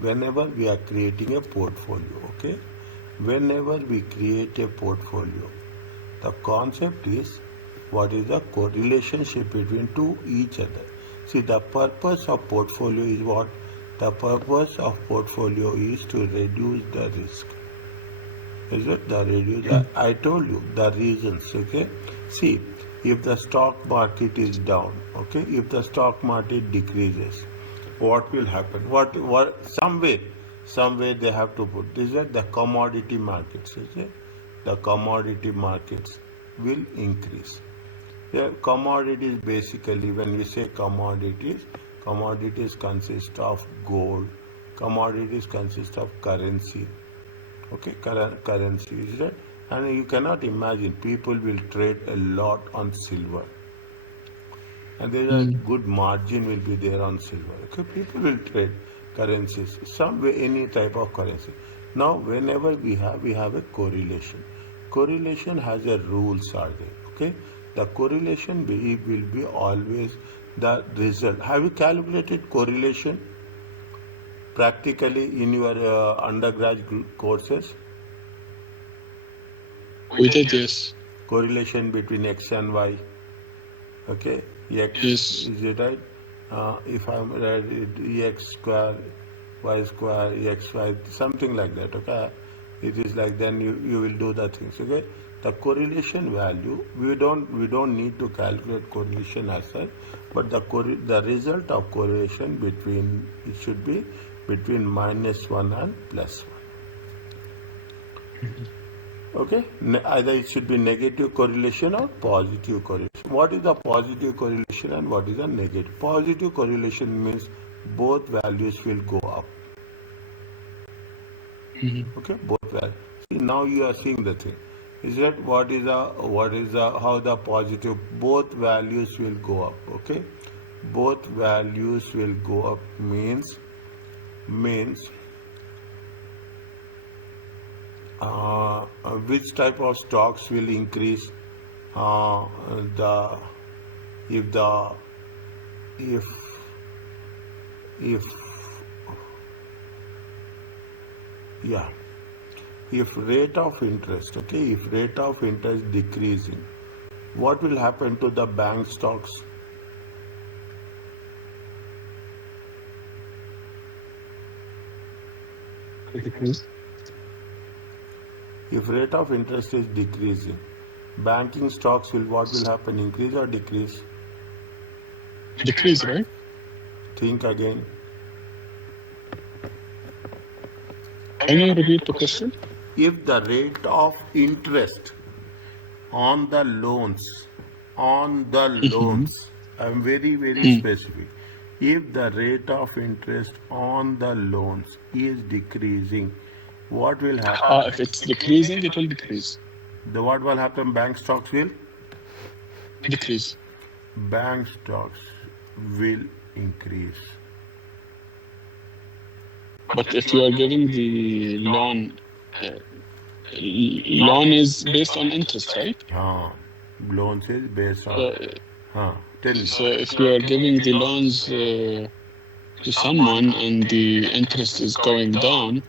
Whenever we are creating a portfolio, okay, whenever we create a portfolio, the concept is what is the correlationship between two each other. See, the purpose of portfolio is what? The purpose of portfolio is to reduce the risk. Is it the reduce? I told you the reasons. Okay. See, if the stock market is down, okay, if the stock market decreases, what will happen? Some way they have to put. This is the commodity markets. Okay, the commodity markets will increase. Yeah, commodities basically, when we say commodities, commodities consist of gold, commodities consist of currency, okay, currency is that, and you cannot imagine people will trade a lot on silver, and there is a good margin will be there on silver. Okay, people will trade currencies, some way, any type of currency. Now, whenever we have a correlation. Correlation has a rules are there. Okay, the correlation will be always the result. Have you calculated correlation practically in your undergraduate courses? We did, yes. Correlation between x and y. Okay, x Yes. is it right? If I'm x square, y square, xy, something like that. Okay, it is like then you will do the things. Okay, the correlation value we don't need to calculate correlation as such, but the result of correlation between it should be between -1 and +1. Okay, either it should be negative correlation or positive correlation. What is the positive correlation and what is the negative? Positive correlation means both values will go up. Okay, both values. See, now you are seeing the thing. Is that what is the how the positive both values will go up? Okay, both values will go up means which type of stocks will increase? The if the if yeah, if rate of interest, okay, if rate of interest decreasing, what will happen to the bank stocks? If rate of interest is decreasing, banking stocks what will happen? Increase or decrease? Decrease, right? Think again. Can you repeat the question? If the rate of interest on the loans, I'm very specific. If the rate of interest on the loans is decreasing, what will happen? If it's decreasing, it will decrease. What will happen? Bank stocks will Decrease. bank stocks will increase. But if you are giving the loan, loan is based on interest, right? Loans is based on. Tell me. So if you are giving the loans to someone and the interest is going down,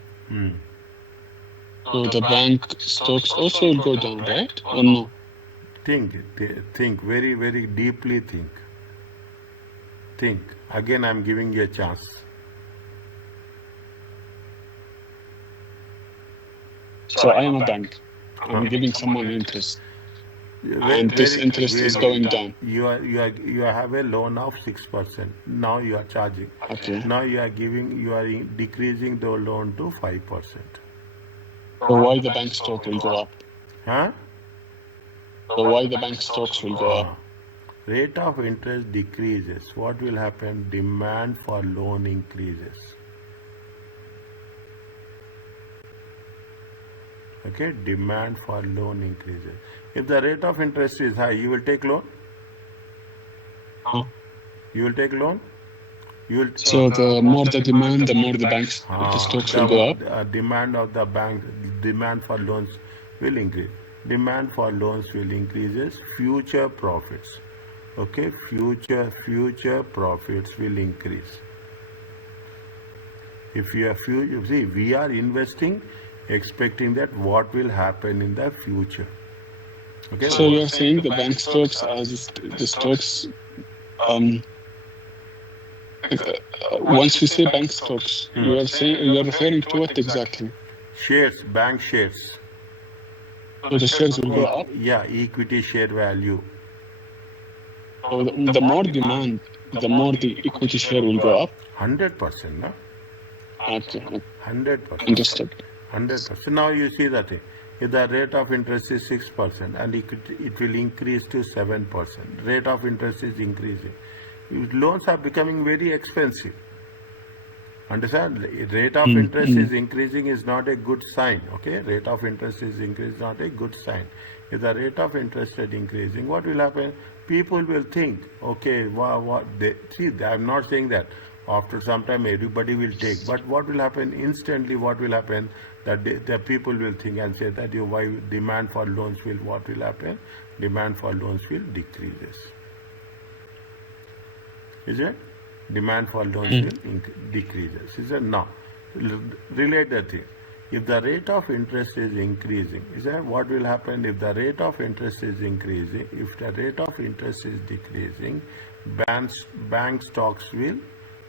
so the bank stocks also will go down, right? Or no? Think very, very deeply. Think. Again, I'm giving you a chance. So I am a bank. I'm giving someone interest, and this interest is going down. You have a loan of 6%. Now you are charging. Okay. Now you are decreasing the loan to 5%. So why the bank stock will go up? Huh? So why the bank stocks will go up? Rate of interest decreases. What will happen? Demand for loan increases. Okay, demand for loan increases. If the rate of interest is high, you will take loan. You will take loan. So the more the demand, the more the stocks will go up. Demand of the bank, demand for loans will increase. Demand for loans will increases. Future profits. Okay, future profits will increase. If you have you see, we are investing, expecting that what will happen in the future. Okay. So you're saying the bank stocks are the stocks. Um, once we say bank stocks, you're referring to what exactly? Shares, bank shares. So the shares will go up. Yeah, equity share value. So the more demand, the more the equity share will go up. 100%, no? Okay, 100%. understood. 100%. Now you see that if the rate of interest is 6% and it will increase to 7%, rate of interest is increasing. Loans are becoming very expensive. Understand? Rate of interest is increasing is not a good sign. Okay, rate of interest is increasing not a good sign. If the rate of interest is increasing, what will happen? People will think, okay, what they see. I'm not saying that after some time everybody will take, but what will happen instantly? What will happen? That the people will think and say that why demand for loans will what will happen? Demand for loans will decreases. Is it? Demand for loans will decreases. Is it? Now, relate the thing. If the rate of interest is increasing, is that what will happen? If the rate of interest is increasing, if the rate of interest is decreasing, bank stocks will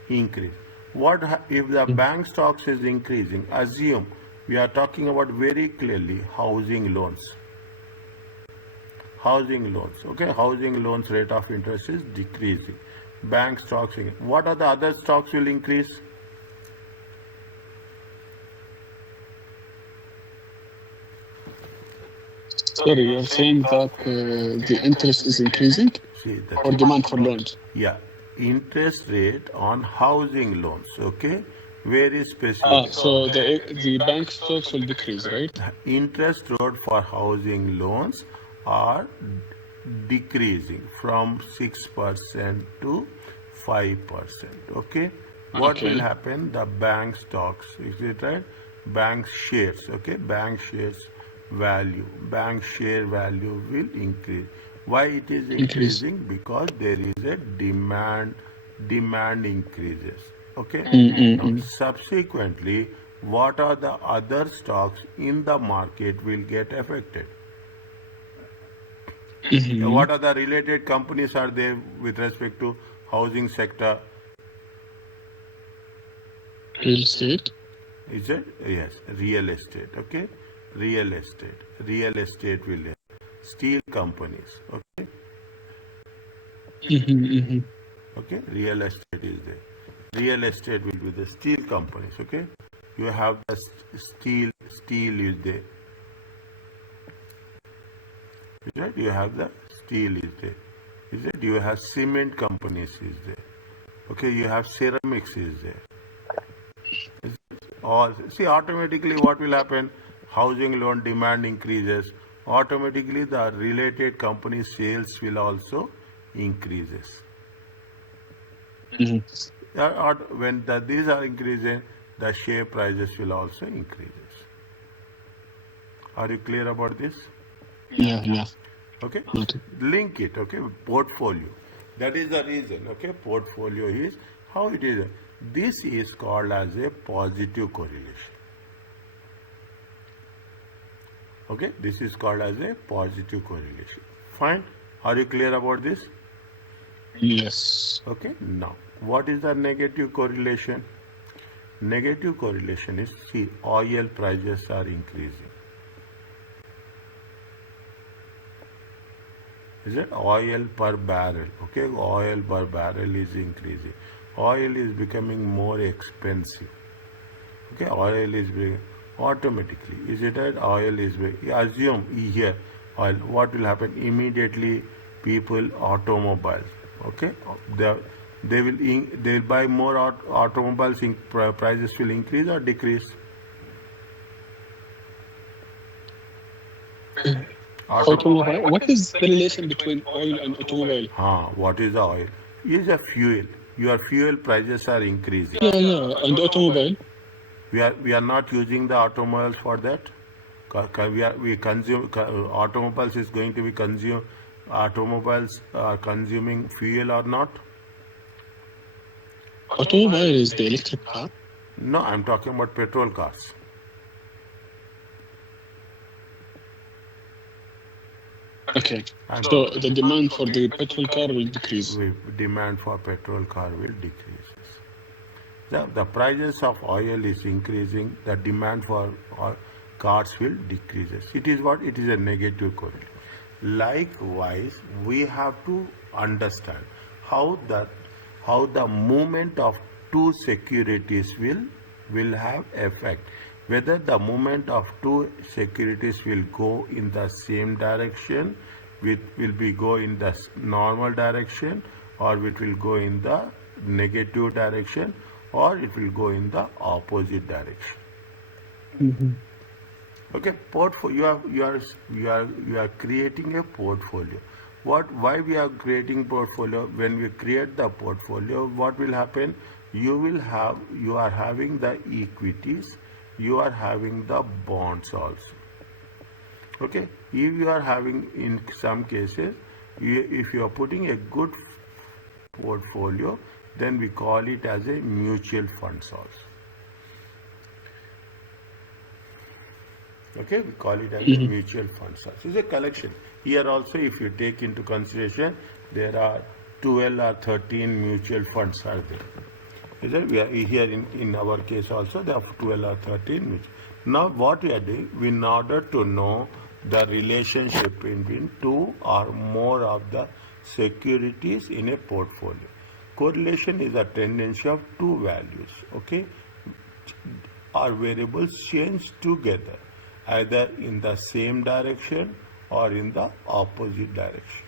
increase. If the bank stocks is increasing? Assume we are talking about very clearly housing loans. Housing loans, okay? Housing loans rate of interest is decreasing. Bank stocks, what are the other stocks will increase? Sorry, you're saying that the interest is increasing or demand for loans? Yeah, interest rate on housing loans, okay? Very specific. So the bank stocks will decrease, right? Interest rate for housing loans are decreasing from 6% to 5%. Okay. What will happen? The bank stocks, is it right? Bank shares, okay? Bank shares value, bank share value will increase. Why it is increasing? Because there is a demand increases. Okay. Now, subsequently, what are the other stocks in the market will get affected? What are the related companies are there with respect to housing sector? Real estate. Is it? Yes, real estate. Okay, real estate. Real estate will have steel companies. Okay. Okay, real estate is there. Real estate will be the steel companies. Okay, you have the steel. Steel is there. Is it? You have the steel is there. Is it? You have cement companies is there. Okay, you have ceramics is there. Is it? Or see, automatically what will happen? Housing loan demand increases. Automatically the related company sales will also increases. When these are increasing, the share prices will also increases. Are you clear about this? Yeah. Okay. Link it. Okay. Portfolio. That is the reason. Okay. Portfolio is how it is. This is called as a positive correlation. Okay. This is called as a positive correlation. Fine. Are you clear about this? Yes. Okay. Now, what is the negative correlation? Negative correlation is, see, oil prices are increasing. Is it? Oil per barrel. Okay. Oil per barrel is increasing. Oil is becoming more expensive. Okay. Oil is automatically. Is it right? Oil is assume here oil. What will happen? Immediately people automobiles. Okay. They will buy more automobiles. Prices will increase or decrease. Automobile. What is the relation between oil and automobile? What is the oil? It is a fuel. Your fuel prices are increasing. Yeah. And automobile? We are not using the automobiles for that. We consume automobiles is going to be consume. Automobiles are consuming fuel or not? Automobile is the electric car. No, I'm talking about petrol cars. Okay. So the demand for the petrol car will decrease. Demand for petrol car will decrease. The prices of oil is increasing. The demand for cars will decrease. It is what? It is a negative correlation. Likewise, we have to understand how the movement of two securities will have effect. Whether the movement of two securities will go in the same direction, will be go in the normal direction, or it will go in the negative direction, or it will go in the opposite direction. Mm-hmm. Okay, portfolio. You are creating a portfolio. Why we are creating portfolio? When we create the portfolio, what will happen? You are having the equities. You are having the bonds also. Okay, if you are having, in some cases, if you are putting a good portfolio, then we call it as a mutual funds also. Okay, we call it as a mutual funds also. It's a collection. Here also, if you take into consideration, there are 12 or 13 mutual funds are there. Is that we are here in our case also, there are 12 or 13 mutual. Now what we are doing, in order to know the relationship between two or more of the securities in a portfolio. Correlation is a tendency of two values, okay, or variables change together, either in the same direction or in the opposite direction.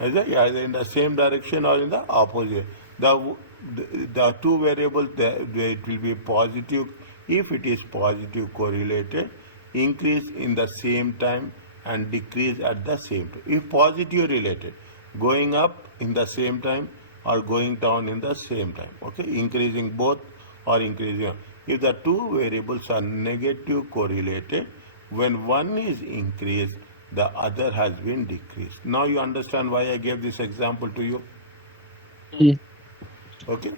Either in the same direction or in the opposite. The two variables, it will be positive. If it is positive correlated, increase in the same time and decrease at the same time. If positive related, going up in the same time or going down in the same time. Okay, increasing both or increasing. If the two variables are negative correlated, when one is increased, the other has been decreased. Now you understand why I gave this example to you. Okay.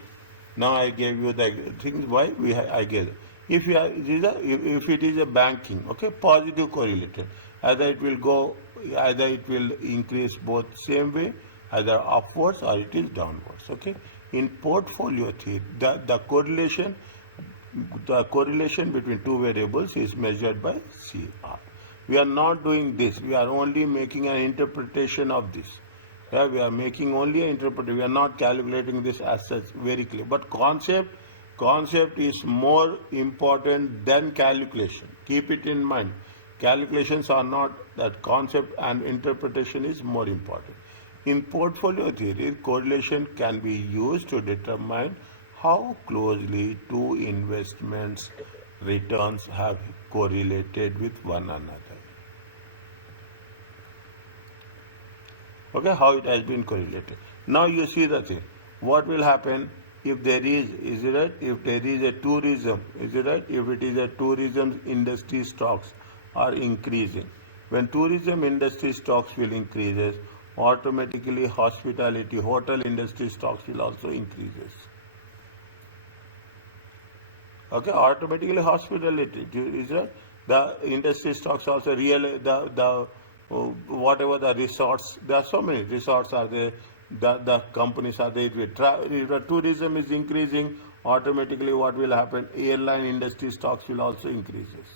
Now I gave you the things why I gave. If it is a banking, okay, positive correlated, either it will increase both same way, either upwards or it is downwards. Okay. In portfolio theory, the correlation between two variables is measured by CR. We are not doing this. We are only making an interpretation of this. Yeah, we are making only an interpretation. We are not calculating this as such very clear. But concept is more important than calculation. Keep it in mind. Calculations are not that. Concept and interpretation is more important. In portfolio theory, correlation can be used to determine how closely two investments returns have correlated with one another. Okay, how it has been correlated. Now you see the thing. What will happen if there is it right? If there is a tourism, is it right? If it is a tourism industry stocks are increasing. When tourism industry stocks will increases, automatically hospitality, hotel industry stocks will also increases. Okay, automatically hospitality is right. The industry stocks also the whatever the resorts, there are so many resorts are there, the companies are there. If the tourism is increasing, automatically what will happen? Airline industry stocks will also increases.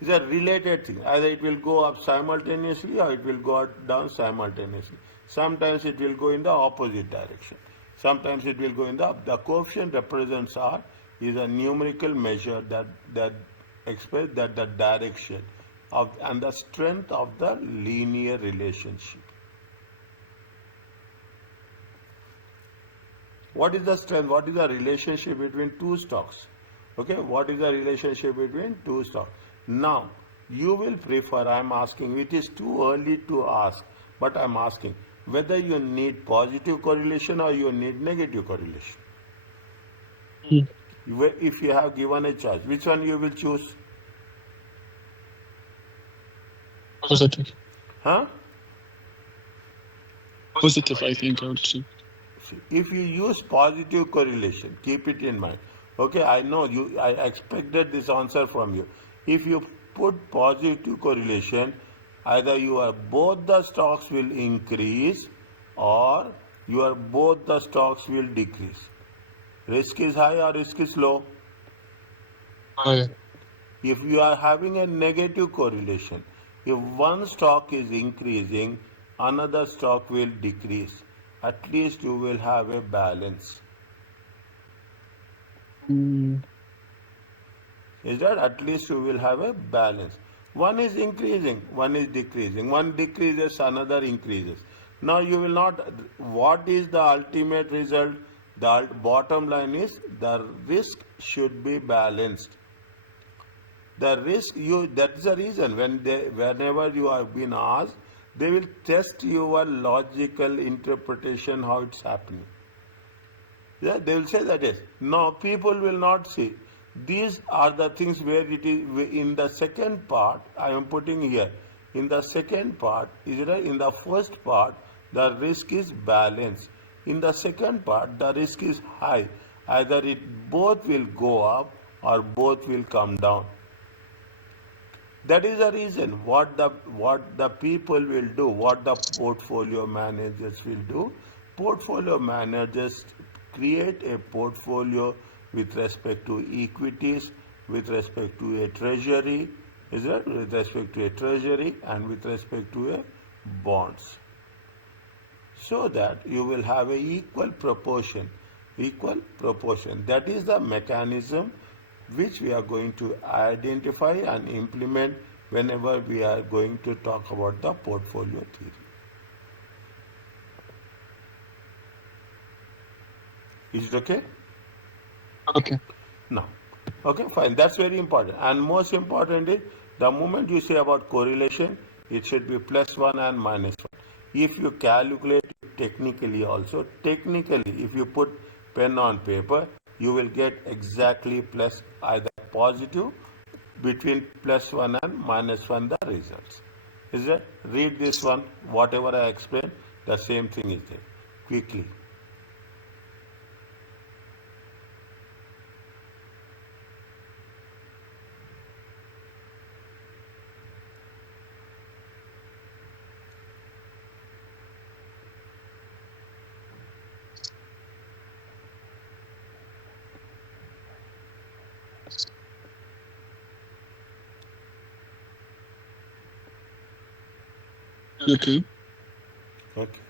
It's a related thing. Either it will go up simultaneously or it will go down simultaneously. Sometimes it will go in the opposite direction. Sometimes it will go in the coefficient represents R is a numerical measure that expresses that the direction of and the strength of the linear relationship. What is the strength? What is the relationship between two stocks? Okay, what is the relationship between two stocks? Now, you will prefer, I am asking, it is too early to ask, but I am asking whether you need positive correlation or you need negative correlation. If you have given a choice, which one you will choose? Positive. Huh? Positive, I think I would say. if you use positive correlation, keep it in mind. Okay, I know you. I expected this answer from you. If you put positive correlation, either both the stocks will increase, or both the stocks will decrease. Risk is high or risk is low. Higher. If you are having a negative correlation, if one stock is increasing, another stock will decrease. At least you will have a balance. Is that at least you will have a balance? One is increasing, one is decreasing. One decreases, another increases. Now you will not. What is the ultimate result? The bottom line is the risk should be balanced. The risk that's the reason whenever you are being asked, they will test your logical interpretation how it's happening. Yeah, they will say that is. No, people will not see. These are the things where it is in the second part. I am putting here. In the second part, in the first part, the risk is balanced. In the second part, the risk is high. Either it both will go up or both will come down. That is the reason what the people will do, what the portfolio managers will do. Portfolio managers create a portfolio with respect to equities, with respect to a treasury, with respect to a treasury and with respect to a bonds. So that you will have a equal proportion. That is the mechanism which we are going to identify and implement whenever we are going to talk about the portfolio theory. Is it okay? Okay. No. Okay, fine. That's very important. And most important is the moment you say about correlation, it should be +1 and -1. If you calculate it technically also, if you put pen on paper, you will get exactly plus either positive between +1 and -1 the results. Is that? Read this one, whatever I explained, the same thing is there. Quickly. Okay. Okay.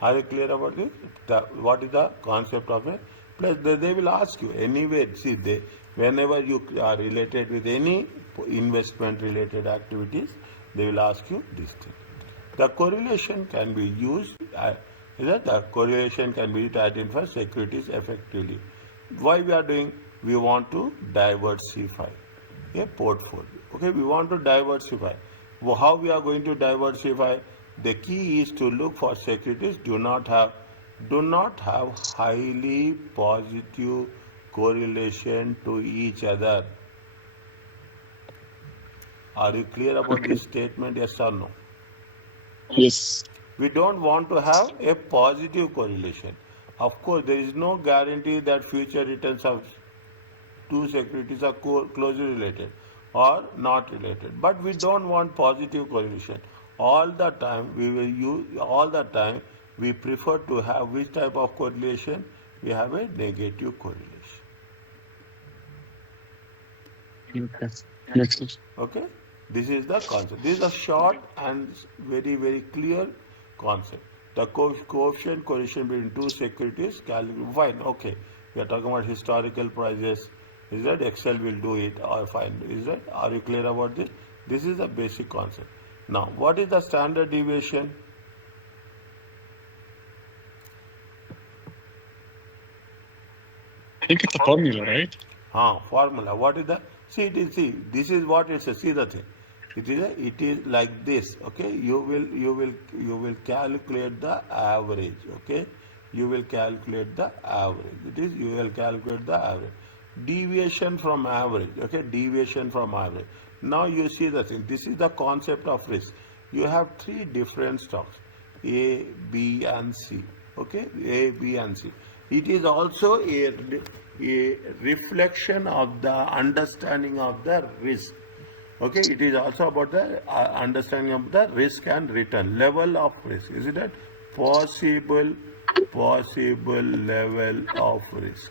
Are you clear about this? What is the concept of it? Plus, they will ask you anyway. See, whenever you are related with any investment related activities, they will ask you this thing. The correlation can be used. The correlation can be used to identify securities effectively. Why we are doing? We want to diversify a portfolio. Okay, we want to diversify. How we are going to diversify? The key is to look for securities do not have highly positive correlation to each other. Are you clear about this statement? Yes or no? Yes. We don't want to have a positive correlation. Of course, there is no guarantee that future returns of two securities are closely related or not related. But we don't want positive correlation. All the time we prefer to have which type of correlation? We have a negative correlation. Okay. Makes sense. Okay? This is the concept. This is a short and very, very clear concept. The coefficient correlation between two securities, fine, okay. We are talking about historical prices. Is that Excel will do it or fine? Is that? Are you clear about this? This is the basic concept. Now, what is the standard deviation? I think it's a formula, right? Formula. What is the? See, this is what it says. See the thing. It is like this. Okay. You will calculate the average. Okay. You will calculate the average. You will calculate the average. Deviation from average. Okay. Deviation from average. Now you see the thing. This is the concept of risk. You have three different stocks, A, B, and C. Okay, A, B, and C. It is also a reflection of the understanding of the risk. Okay, it is also about the understanding of the risk and return level of risk. Is it that possible level of risk?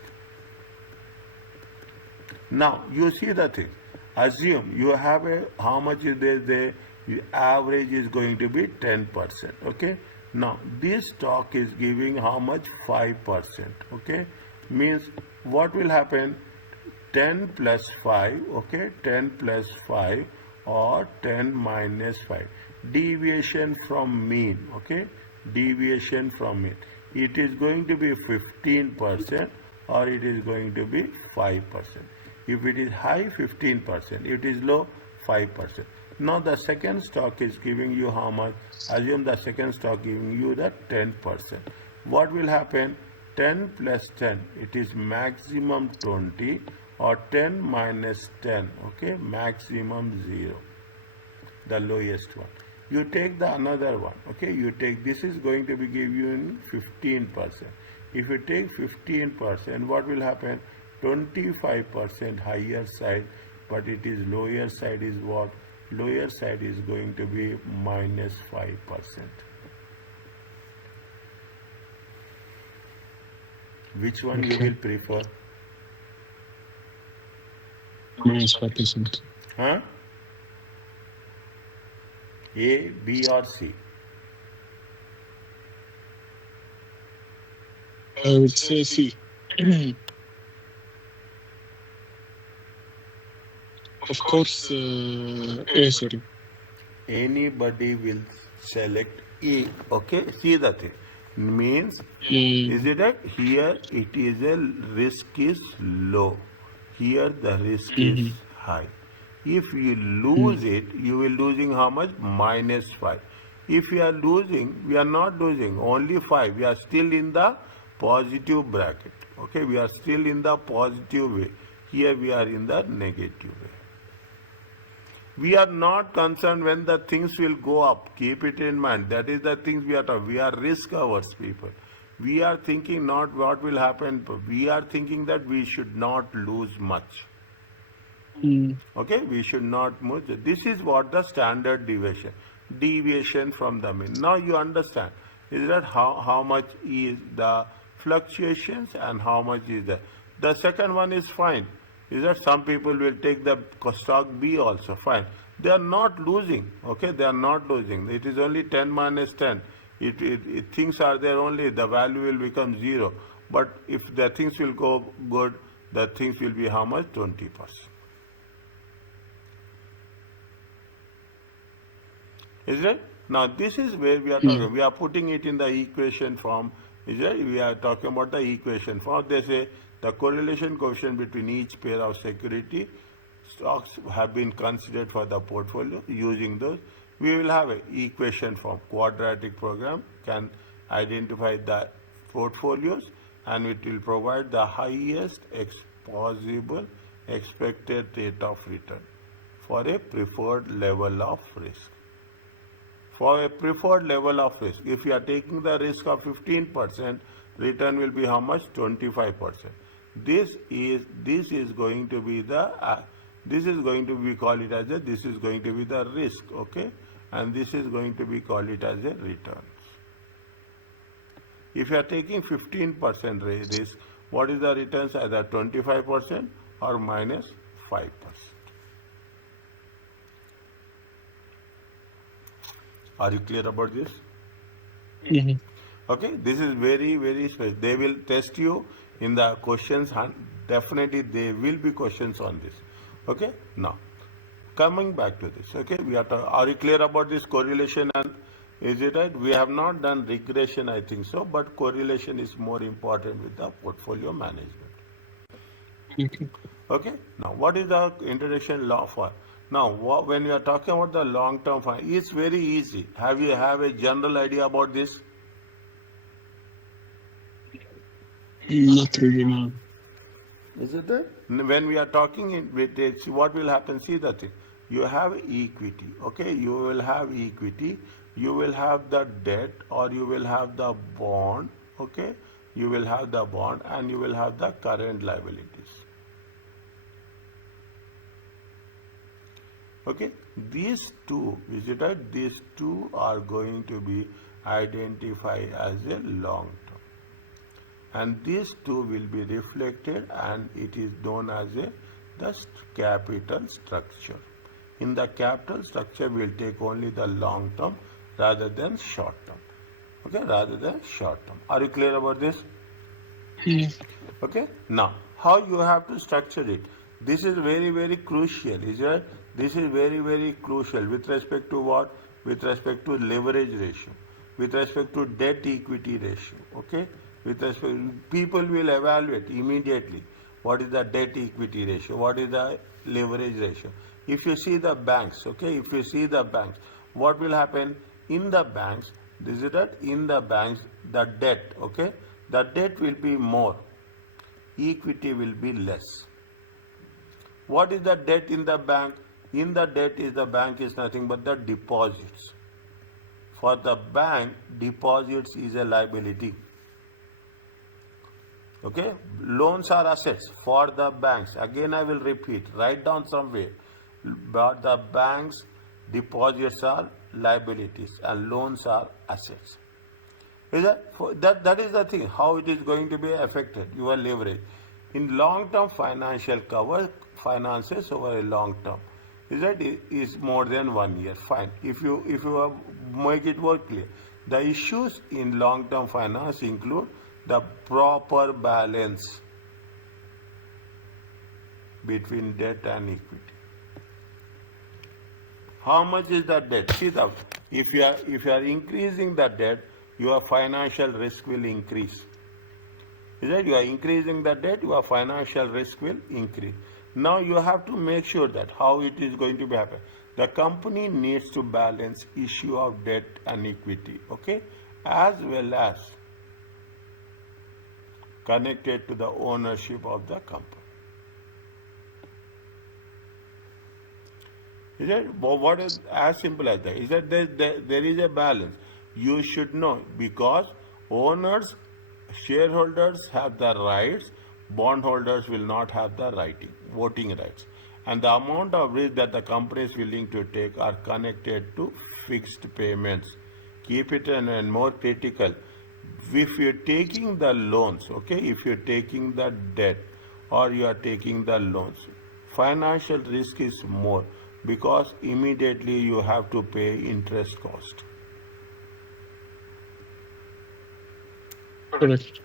Now you see the thing. Assume you have a how much is there? The average is going to be 10%. Okay. Now this stock is giving how much? 5%. Okay. Means what will happen? 10 plus 5. Okay. 10 plus 5 or 10 minus 5. Deviation from mean. Okay. Deviation from mean. It is going to be 15% or it is going to be 5%. If it is high, 15%. If it is low, 5%. Now the second stock is giving you how much? Assume the second stock giving you the 10%. What will happen? 10 plus 10, it is maximum 20 or 10 minus 10, okay, maximum 0, the lowest one. You take the another one, okay, you take, this is going to be give you in 15%. If you take 15%, what will happen? 25% higher side, but it is lower side is what? Lower side is going to be minus 5%. Which one you will prefer? Minus 5%. Huh? A, B or C? I would say C. Of course, A, sorry. Anybody will select A. Okay, see the thing. Means, Mm. is it that here it is a risk is low. Here the risk is high. If you lose it, you will losing how much? Minus 5. If you are losing, we are not losing, only 5. We are still in the positive bracket. Okay, we are still in the positive way. Here we are in the negative way. We are not concerned when the things will go up. Keep it in mind. That is the things we are talking. We are risk averse people. We are thinking not what will happen. We are thinking that we should not lose much. Okay, we should not move. This is what the standard deviation from the mean. Now you understand. Is that how much is the fluctuations and how much is the second one is fine. Is that some people will take the stock B also, fine. They are not losing, okay, they are not losing. It is only 10 minus 10. Things are there only, the value will become 0. But if the things will go good, the things will be how much? 20%. Is it? Now this is where we are talking. We are putting it in the equation form. Is it? We are talking about the equation form. They say the correlation coefficient between each pair of security stocks have been considered for the portfolio. Using those, we will have an equation form. Quadratic program can identify the portfolios and it will provide the highest possible expected rate of return for a preferred level of risk. For a preferred level of risk, if you are taking the risk of 15%, return will be how much? 25%. This is going to be the this is going to be call it as a, this is going to be the risk, okay, and this is going to be call it as a return. If you are taking 15% risk, what is the returns? Either 25% or minus 5%. Are you clear about this? Okay, this is very, very special. They will test you in the questions, and definitely there will be questions on this. Okay, now coming back to this. Okay, we are you clear about this correlation? And is it right? We have not done regression, I think so, but correlation is more important with the portfolio management. Okay, now what is the introduction law for? Now, when we are talking about the long-term fund, it's very easy. Have you have a general idea about this? Not really, no. Is it there? When we are talking in with it, what will happen? See the thing. You have equity, okay? You will have equity. You will have the debt or you will have the bond, okay, you will have the bond and you will have the current liabilities. Okay, these two, visitor, these two are going to be identified as a long term. And these two will be reflected and it is known as the capital structure. In the capital structure, we will take only the long term rather than short term. Okay, rather than short term. Are you clear about this? Yes. Okay, now how you have to structure it? This is very, very crucial, is it? This is very, very crucial with respect to what? With respect to leverage ratio, with respect to debt equity ratio. Okay, with respect, people will evaluate immediately what is the debt equity ratio, what is the leverage ratio. If you see the banks, okay, if you see the banks, what will happen in the banks? This is that in the banks, the debt, okay, the debt will be more, equity will be less. What is the debt in the bank? In the debt is the bank is nothing but the deposits. For the bank, deposits is a liability. Okay, loans are assets for the banks. Again, I will repeat, write down somewhere. But the banks, deposits are liabilities and loans are assets. Is that is the thing, how it is going to be affected, your leverage. In long-term financial cover, finances over a long term, is more than 1 year. Fine. If you make it more clear, the issues in long-term finance include the proper balance between debt and equity. How much is the debt? See that if you are increasing the debt, your financial risk will increase. Is that you are increasing the debt, your financial risk will increase. Now you have to make sure that how it is going to be happen. The company needs to balance issue of debt and equity, okay, as well as connected to the ownership of the company. Is that what is as simple as that? Is that there is a balance? You should know because owners, shareholders have the rights, bondholders will not have the voting rights. And the amount of risk that the company is willing to take are connected to fixed payments. Keep it and more critical. If you're taking the loans, okay, if you're taking the debt or you are taking the loans, financial risk is more because immediately you have to pay interest cost. Correct.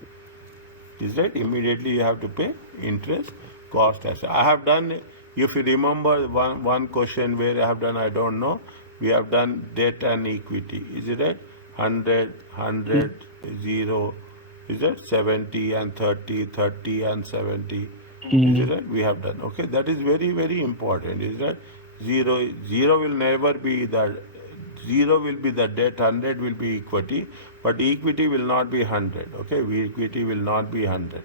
Is that immediately you have to pay interest cost. As I have done, if you remember one question where I have done, I don't know, we have done debt and equity. Is it right? 100, 0, is it 70 and 30, 30 and 70? Is it right? We have done. Okay, that is very, very important. Is that 0 will never be the 0 will be the debt, 100 will be equity, but equity will not be 100. Okay, equity will not be 100.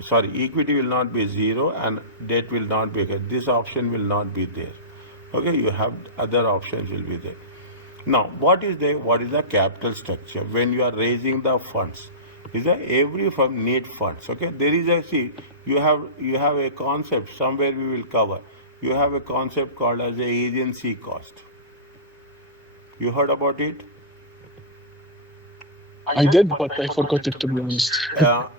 Sorry, equity will not be 0 and debt will not be. This option will not be there. Okay, you have other options will be there. Now, what is the capital structure? When you are raising the funds, is that every firm need funds. Okay, there is you have a concept somewhere we will cover. You have a concept called as the agency cost. You heard about it? I did, but I forgot it, to be honest.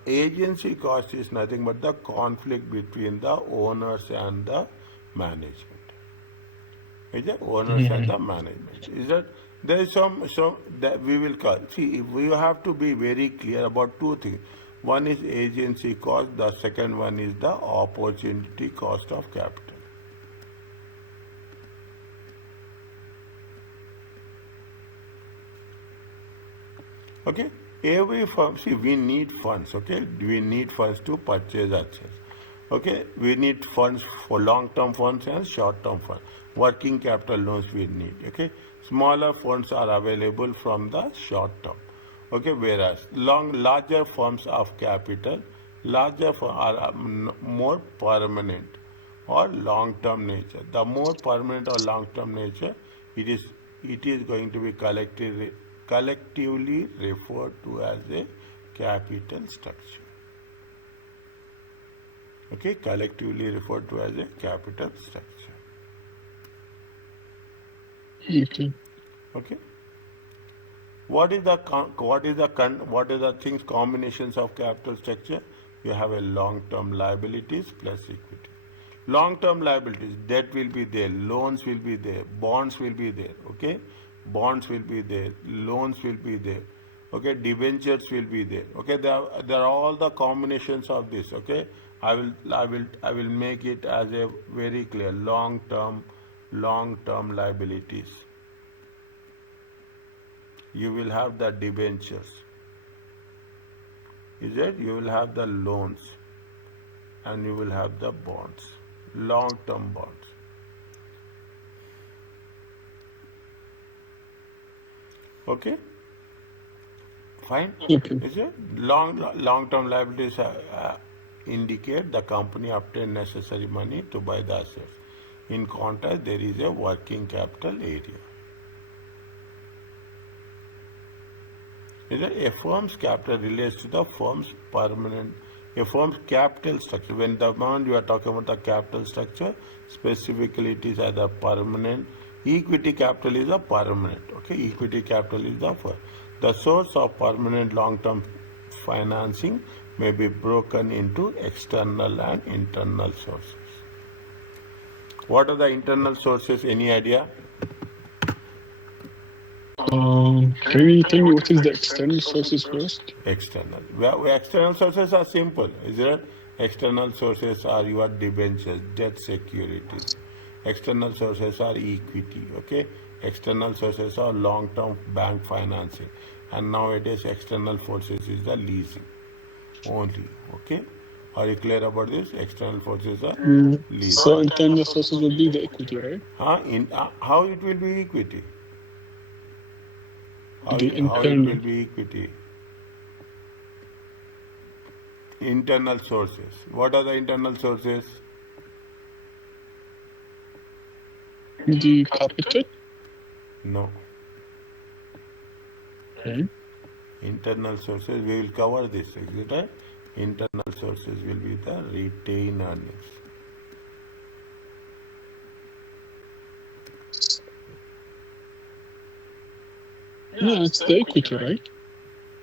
Agency cost is nothing but the conflict between the owners and the management. Is that owners and the management? Is that there is some that we will call. See, we have to be very clear about two things. One is agency cost. The second one is the opportunity cost of capital. Okay, every firm, see, we need funds. Okay, we need funds to purchase assets. Okay, we need funds for long-term funds and short-term funds. Working capital loans we need. Okay, smaller funds are available from the short term. Okay, whereas larger forms of capital, are more permanent or long-term nature. The more permanent or long-term nature, it is going to be collectively referred to as a capital structure. Okay, collectively referred to as a capital structure. Okay. Okay. What is the things combinations of capital structure? You have a long-term liabilities plus equity. Long-term liabilities, debt will be there, loans will be there, bonds will be there. Okay, bonds will be there, loans will be there. Okay, debentures will be there. Okay, there are all the combinations of this. Okay, I will make it as a very clear long-term liabilities. You will have the debentures. Is it? You will have the loans and you will have the bonds, long-term bonds. Okay? Fine? Okay. Is it? Long-term liabilities indicate the company obtained necessary money to buy the assets. In contrast, there is a working capital area. A firm's capital relates to the firm's capital structure. When the amount you are talking about the capital structure, specifically it is either permanent. Equity capital is a permanent. Okay, equity capital is the firm. The source of permanent long-term financing may be broken into external and internal sources. What are the internal sources? Any idea? Can you tell me what is the external sources first? External. External sources are simple, is it? External sources are your debentures, debt securities. External sources are equity, okay? External sources are long-term bank financing. And nowadays, external forces is the leasing only, okay? Are you clear about this? External forces are leasing. So internal sources will be the equity, right? How it will be equity? How it will be equity? Internal sources. What are the internal sources? The capital? No. Okay. Internal sources, we will cover this, right? Internal sources will be the retained earnings. Yeah, it's the equity, right?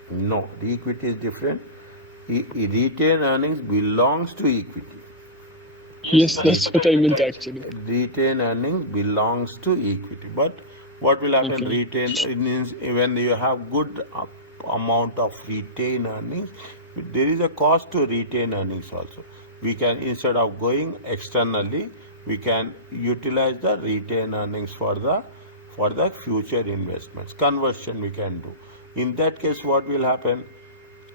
No, the equity is different. Retained earnings belongs to equity. Yes, that's what I meant actually. Retained earnings belongs to equity. But what will happen? Okay. Retained means when you have good amount of retained earnings, there is a cost to retained earnings also. We can, instead of going externally, we can utilize the retained earnings for the future investments. Conversion we can do. In that case, what will happen?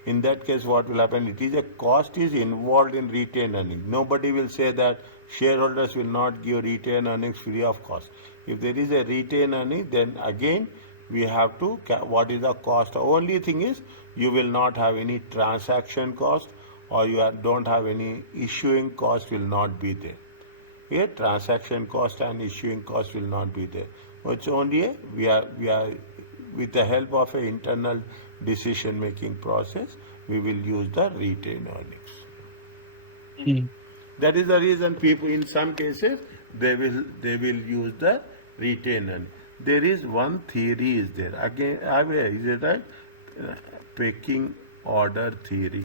In that case, what will happen? It is a cost is involved in retained earnings. Nobody will say that shareholders will not give retained earnings free of cost. If there is a retained earning, then again we have to, what is the cost? The only thing is you will not have any transaction cost, or you don't have any issuing cost will not be there. Here, transaction cost and issuing cost will not be there. It's only we are with the help of an internal decision making process, we will use the retained earnings. That is the reason people, in some cases, they will use the retained earnings. There is one theory is there. Again, is it right? Pecking order theory.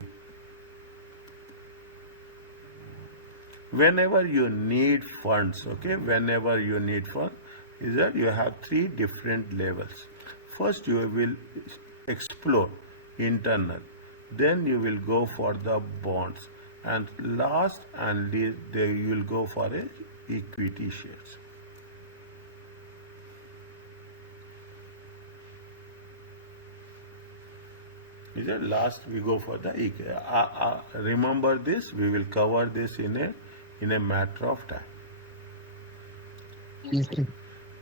Whenever you need funds, okay, whenever you need funds, is that you have three different levels. First, you will explore internal, then you will go for the bonds, and last and least, you will go for a equity shares. Is it last we go for the remember this, we will cover this in a matter of time.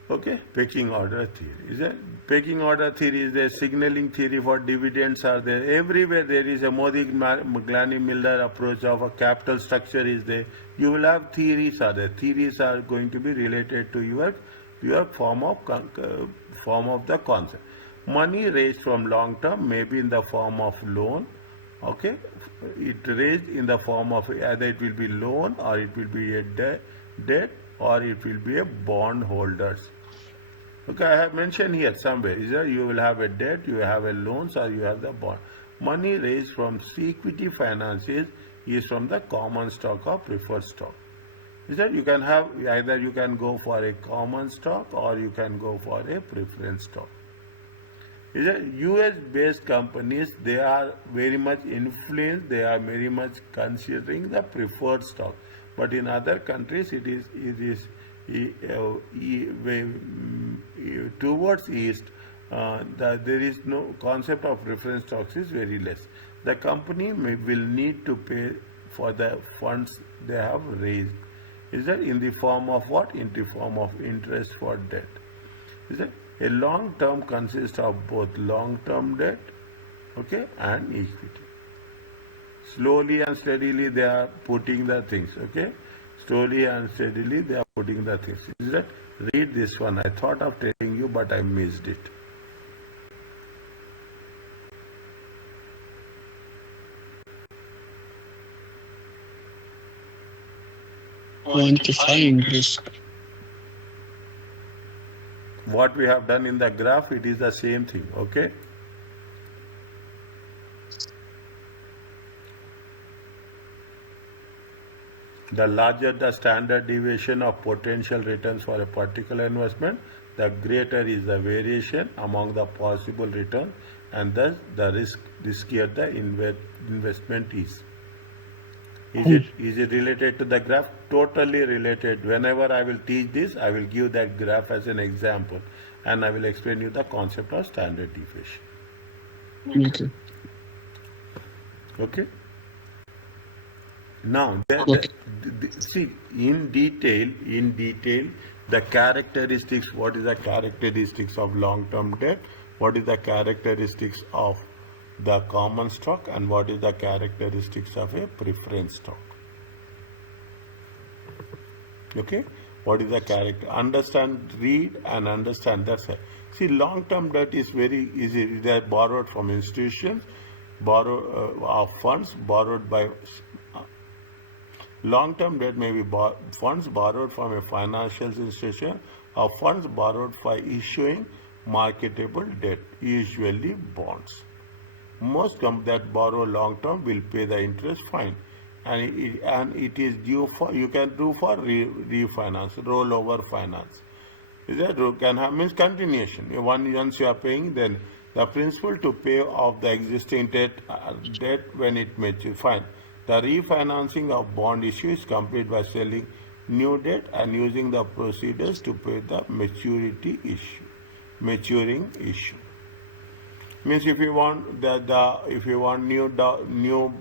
Okay, pecking order theory. Is that pecking order theory is there, signaling theory for dividends are there. Everywhere there is a Modi-Glani-Miller approach of a capital structure is there. You will have theories are there. Theories are going to be related to your form of the concept. Money raised from long term may be in the form of loan Okay, it raised in the form of either it will be loan or it will be a debt or it will be a bond holders. Okay, I have mentioned here somewhere is that you will have a debt, you have a loans, or you have the bond. Money raised from equity finances is from the common stock or preferred stock. Is that you can have either you can go for a common stock or you can go for a preference stock. Is that US based companies, they are very much influenced, they are very much considering the preferred stock. But in other countries it is towards east, there is no concept of preference stocks is very less. The company will need to pay for the funds they have raised. Is that in the form of what? In the form of interest for debt. Is that a long term consists of both long term debt, okay, and equity. Slowly and steadily they are putting the things, okay. Slowly and steadily they are putting the things. Is that? Read this one. I thought of telling you, but I missed it. Quantifying risk. What we have done in the graph, it is the same thing, okay. The larger the standard deviation of potential returns for a particular investment, the greater is the variation among the possible returns, and thus the riskier the investment is. Is it related to the graph? Totally related. Whenever I will teach this, I will give that graph as an example, and I will explain you the concept of standard deviation. Okay. Now, see, in detail, the characteristics, what is the characteristics of long-term debt, what is the characteristics of the common stock, and what is the characteristics of a preference stock. Okay, what is the character? Understand, read, and understand. That's it. See, long-term debt is very easy. They are borrowed from institutions, of funds borrowed by. Long-term debt may be funds borrowed from a financial institution or funds borrowed by issuing marketable debt, usually bonds. Most companies that borrow long-term will pay the interest fine, and it is due for, you can do for refinance, rollover finance. Is that can have means continuation. Once you are paying, then the principal to pay off the existing debt when it matures. Fine. The refinancing of bond issue is complete by selling new debt and using the procedures to pay the maturing issue. Means if you want if you want new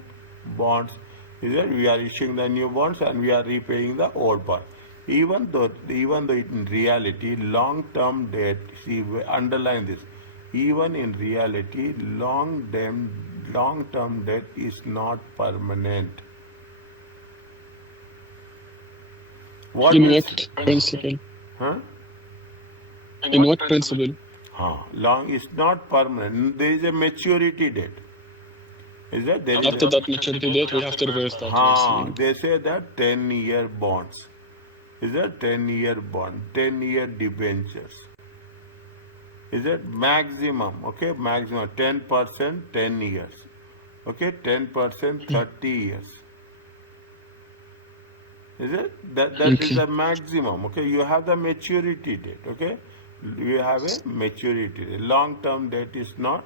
bonds, is that we are issuing the new bonds and we are repaying the old bond. Even though in reality long-term debt, see, underline this. Even in reality, long-term debt is not permanent. In what principle? Huh? In what principle? Long is not permanent. There is a maturity date. Is that there after that maturity date we have to reverse that? They say that 10-year bonds. Is that 10-year bond, 10-year debentures. Is that maximum? Okay, maximum 10%, 10 years. Okay, 10%, 30 years. Is it? That is the maximum. Okay, you have the maturity date. Okay, you have a maturity date. Long-term debt is not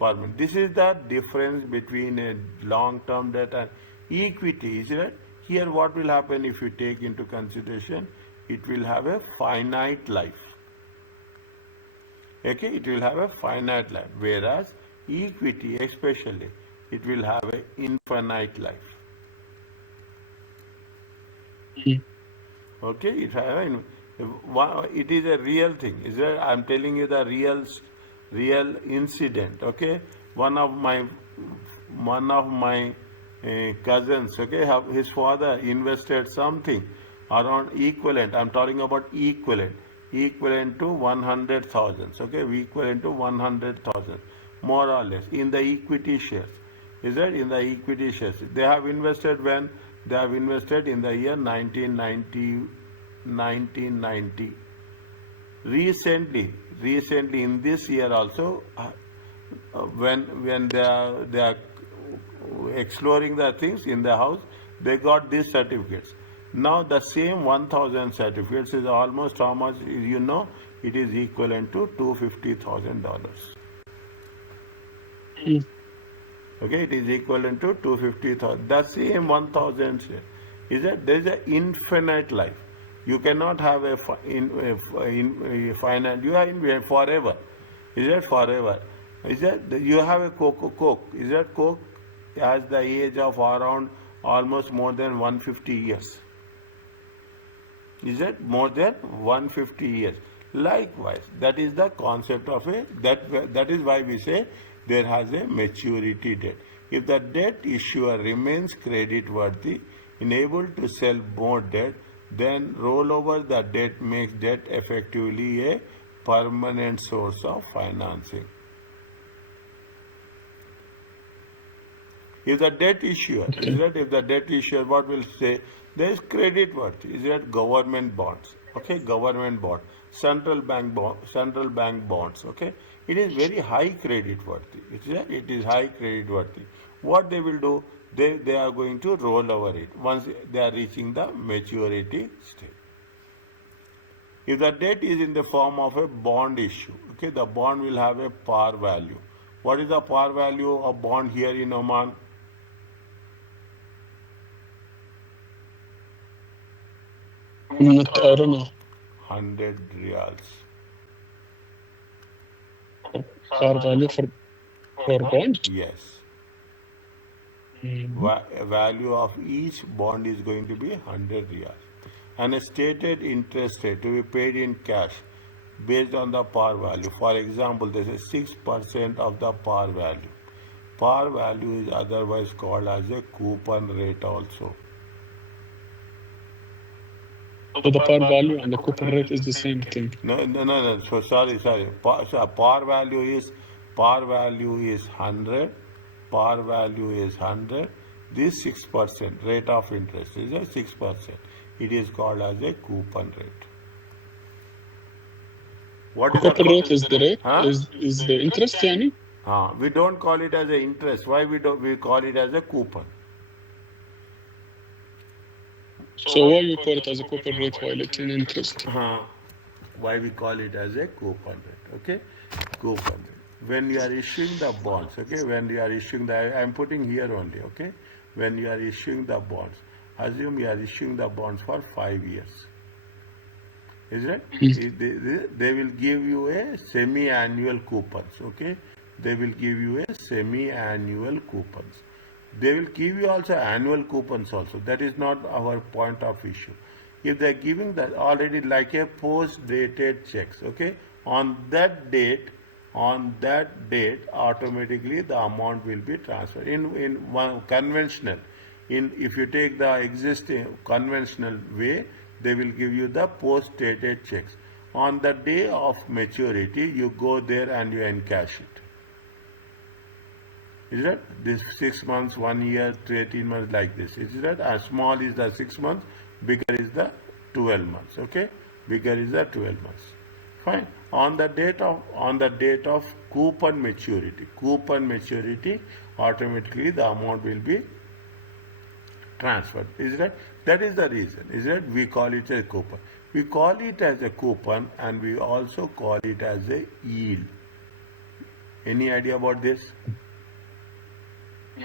permanent. This is the difference between a long-term debt and equity. Is it? Here, what will happen if you take into consideration? It will have a finite life. Okay, it will have a finite life. Whereas equity, especially, it will have an infinite life. Okay, it is a real thing. Is that I'm telling you the real incident. Okay, one of my cousins. Okay, his father invested something around equivalent. I'm talking about equivalent to 100,000. Okay, equivalent to 100,000, more or less, in the equity shares. Is that in the equity shares? They have invested when? They have invested in the year 1990. Recently in this year also, when they are exploring the things in the house, they got these certificates. Now the same 1,000 certificates is almost how much? You know, it is equivalent to $250,000. Okay, it is equivalent to 250,000. The same 1,000 share. Is that there is an infinite life. You cannot have a finite. You are in forever. Is that forever? Is that you have a Coke? Is that Coke has the age of around almost more than 150 years? Is that more than 150 years? Likewise, that is the concept of that is why we say there has a maturity date. If the debt issuer remains credit worthy, enabled to sell more debt, then roll over the debt makes debt effectively a permanent source of financing. If the debt issuer, what will say? There is credit worth. Is that government bonds? Okay, government bond, central bank bonds. Okay, it is very high credit worthy. It is high credit worthy. What they will do? They are going to roll over it once they are reaching the maturity stage. If the debt is in the form of a bond issue, okay, the bond will have a par value. What is the par value of bond here in Oman? I don't know. 100 riyals. Par value for bond? Yes. Value of each bond is going to be 100 riyals. And a stated interest rate to be paid in cash based on the par value. For example, this is 6% of the par value. Par value is otherwise called as a coupon rate also. So the par value and the coupon rate is the same thing. No. So sorry. Par value is 100. Par value is 100. This 6% rate of interest is a 6%. It is called as a coupon rate. What is coupon the rate? Is the rate? Huh? Is the interest, yani? We don't call it as an interest. Why we call it as a coupon? So why you call it as a coupon rate while it's an interest? Why we call it as a coupon rate? Okay, coupon rate. When you are issuing the bonds, okay, when you are issuing I am putting here only, okay, when you are issuing the bonds, assume you are issuing the bonds for 5 years. Is it? They will give you a semi-annual coupons, okay? They will give you a semi-annual coupons. They will give you also annual coupons also. That is not our point of issue. If they are giving that already like a post-dated checks, okay? On that date, automatically the amount will be transferred. In one conventional, if you take the existing conventional way, they will give you the post-dated checks. On the day of maturity, you go there and you encash it. Is that this 6 months, 1 year, 18 months like this? Is that as small is the 6 months, bigger is the 12 months? Okay, bigger is the 12 months. Fine. On the date of coupon maturity, automatically the amount will be transferred. Is that? That is the reason. Is that we call it a coupon. We call it as a coupon and we also call it as a yield. Any idea about this?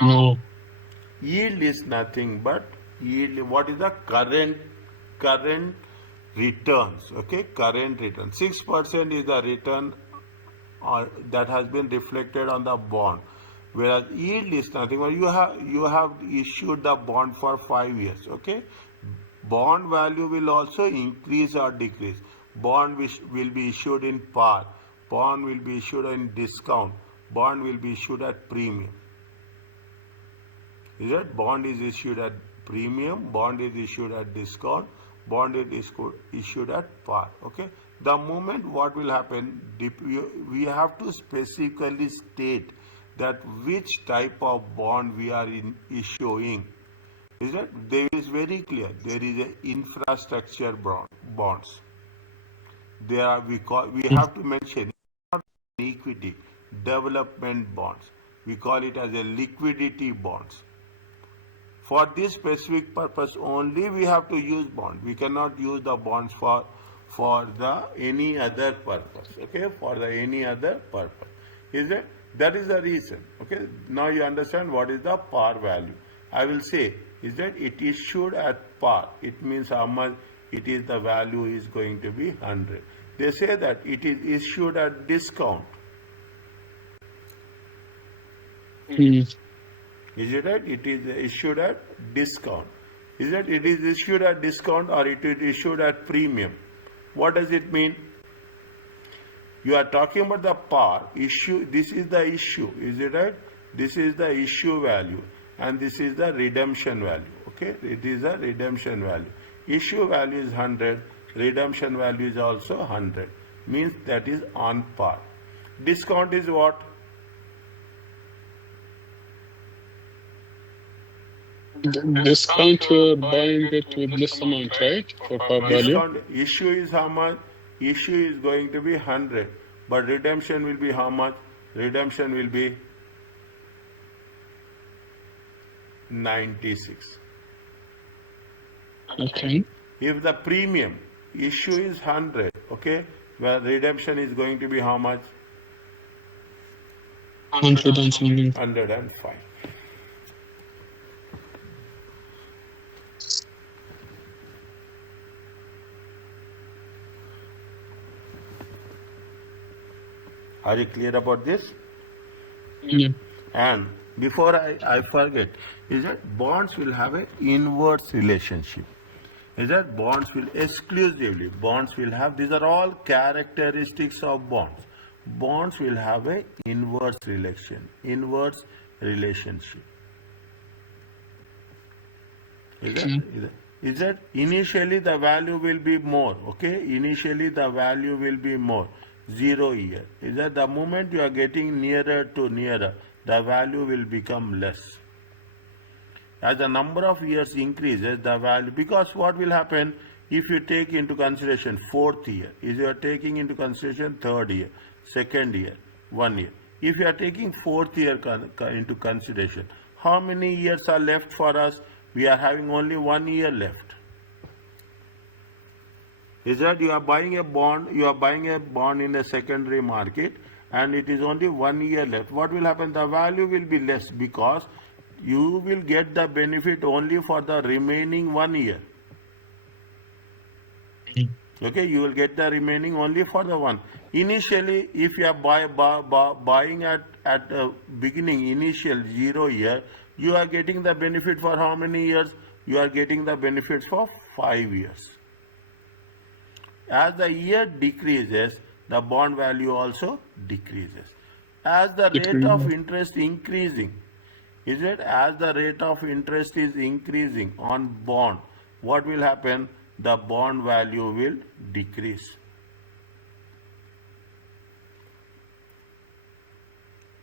No. Yield is nothing but yield. What is the current returns? Okay, current return. 6% is the return that has been reflected on the bond. Whereas yield is nothing but you have issued the bond for 5 years. Okay, bond value will also increase or decrease. Bond will be issued in par. Bond will be issued in discount. Bond will be issued at premium. Is that bond is issued at premium, bond is issued at discount, bond is issued at par. Okay. The moment what will happen, we have to specifically state that which type of bond we are issuing. Is that there is very clear. There is a infrastructure bonds. There are we have to mention not equity development bonds. We call it as a liquidity bonds. For this specific purpose only we have to use bond. We cannot use the bonds for the any other purpose. Okay, for the any other purpose. Is it? That is the reason. Okay. Now you understand what is the par value. I will say is that it is issued at par. It means how much it is the value is going to be 100. They say that it is issued at discount. Is it right? It is issued at discount. Is it? It is issued at discount or it is issued at premium. What does it mean? You are talking about the par issue. This is the issue. Is it right? This is the issue value and this is the redemption value. Okay, it is a redemption value. Issue value is 100. Redemption value is also 100. Means that is on par. Discount is what? Discount, you're buying it with less amount, right? For par value. Discount issue is how much? Issue is going to be 100, but redemption will be how much? Redemption will be 96. Okay. If the premium issue is 100, okay, where redemption is going to be how much? 105. Are you clear about this? Yeah. And before I forget, is that bonds will have an inverse relationship. Is that bonds will exclusively, bonds will have, these are all characteristics of bonds. Bonds will have an inverse relationship. Is that initially the value will be more, okay? Initially the value will be more. 0 year. Is that the moment you are getting nearer to nearer, the value will become less. As the number of years increases, the value, because what will happen if you take into consideration 4th year, is you are taking into consideration 3rd year, 2nd year, 1 year. If you are taking 4th year into consideration, how many years are left for us? We are having only 1 year left. Is that you are buying a bond in a secondary market and it is only 1 year left. What will happen? The value will be less because you will get the benefit only for the remaining 1 year. Okay, you will get the remaining only for the one. Initially, if you are buying at beginning, initial 0 year, you are getting the benefit for how many years? You are getting the benefits for 5 years. As the year decreases, the bond value also decreases. As the rate of interest increasing, is it? As the rate of interest is increasing on bond, what will happen? The bond value will decrease.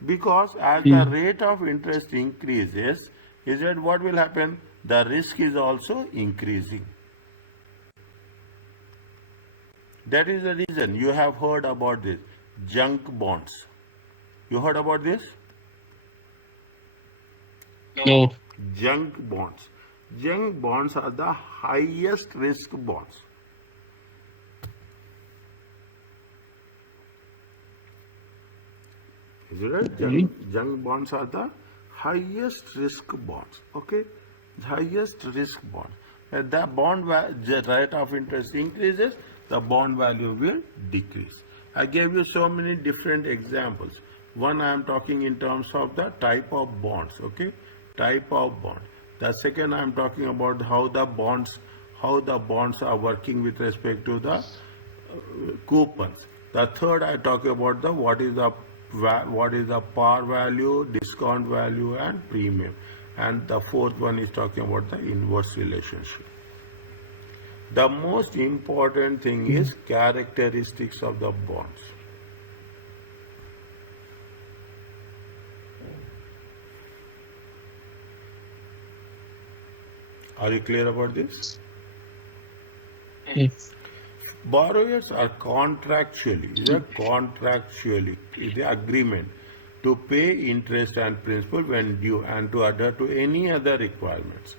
Because as the rate of interest increases, is it? What will happen? The risk is also increasing. That is the reason you have heard about this junk bonds. You heard about this? No. Junk bonds. Junk bonds are the highest risk bonds. Is it right? Junk bonds are the highest risk bonds. Okay? The highest risk bonds. The bond rate of interest increases, the bond value will decrease. I gave you so many different examples. One I am talking in terms of the type of bonds, okay? Type of bond. The second I am talking about how the bonds are working with respect to the coupons. The third I talk about the what is the par value, discount value and premium. And the fourth one is talking about the inverse relationship. The most important thing is characteristics of the bonds. Are you clear about this? Mm. Borrowers are contractually the agreement to pay interest and principal when due and to adhere to any other requirements.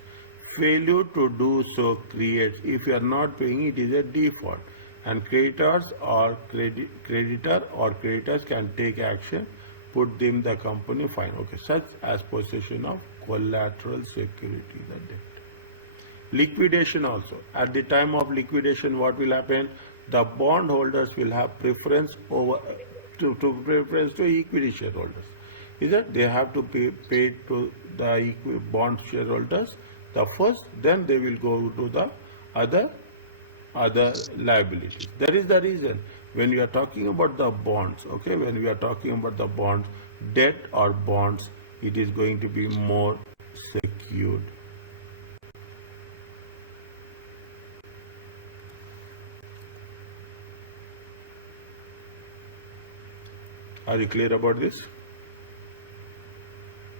Failure to do so creates, if you are not paying, it is a default, and creditor or creditors can take action, put them the company fine. Okay, such as possession of collateral security, the debt. Liquidation also. At the time of liquidation, what will happen? The bondholders will have preference over preference to equity shareholders. Is that they have to pay to the bond shareholders the first, then they will go to the other liabilities. That is the reason when we are talking about the bonds, okay, when we are talking about the bonds, debt or bonds, it is going to be more secured. Are you clear about this?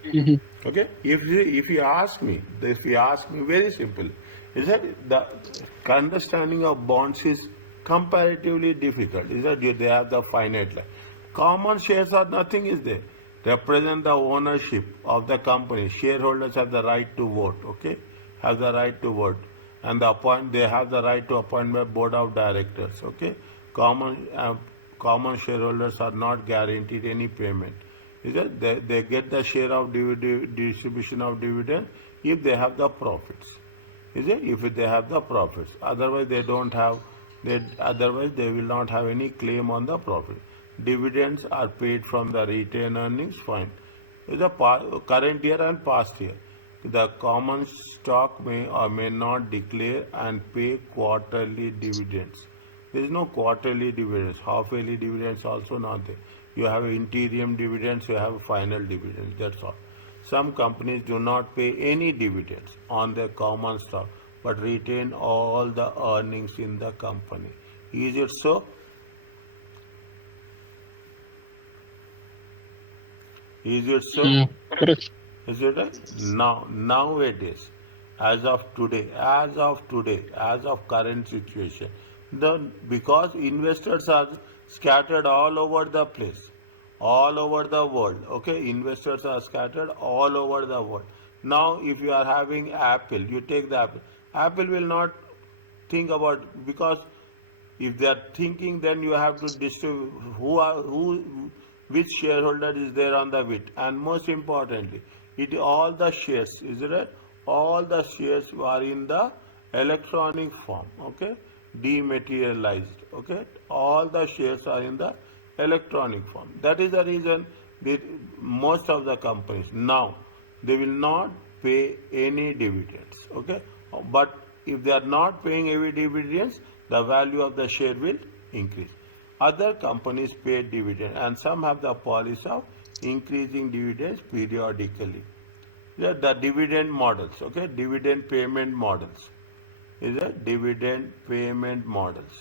Mm-hmm. Okay. If you ask me, very simple, is that the understanding of bonds is comparatively difficult. Is that they have the finite life. Common shares are nothing is there. Represent the ownership of the company. Shareholders have the right to vote. Okay, have the right to vote, and they have the right to appoint by board of directors. Okay, common shareholders are not guaranteed any payment. Is that they get the share of distribution of dividend if they have the profits. Is it? If they have the profits. Otherwise they don't have. Otherwise they will not have any claim on the profit. Dividends are paid from the retained earnings. Fine. Is the current year and past year. The common stock may or may not declare and pay quarterly dividends. There is no quarterly dividends. Half-yearly dividends also not there. You have interim dividends, you have final dividends. That's all. Some companies do not pay any dividends on their common stock, but retain all the earnings in the company. Is it so? Is it so? Correct. Is it right? Nowadays, as of today, as of current situation, because investors are scattered all over the place, all over the world. Okay, investors are scattered all over the world. Now, if you are having Apple, you take the Apple. Apple will not think about, because if they are thinking, then you have to distribute which shareholder is there on the bit, and most importantly, it all the shares, is it right? All the shares are in the electronic form, okay, dematerialized, okay. All the shares are in the electronic form. That is the reason that most of the companies now they will not pay any dividends, okay. But if they are not paying any dividends, the value of the share will increase. Other companies pay dividend, and some have the policy of increasing dividends periodically. Yeah, the dividend models, okay, dividend payment models. Is a dividend payment models.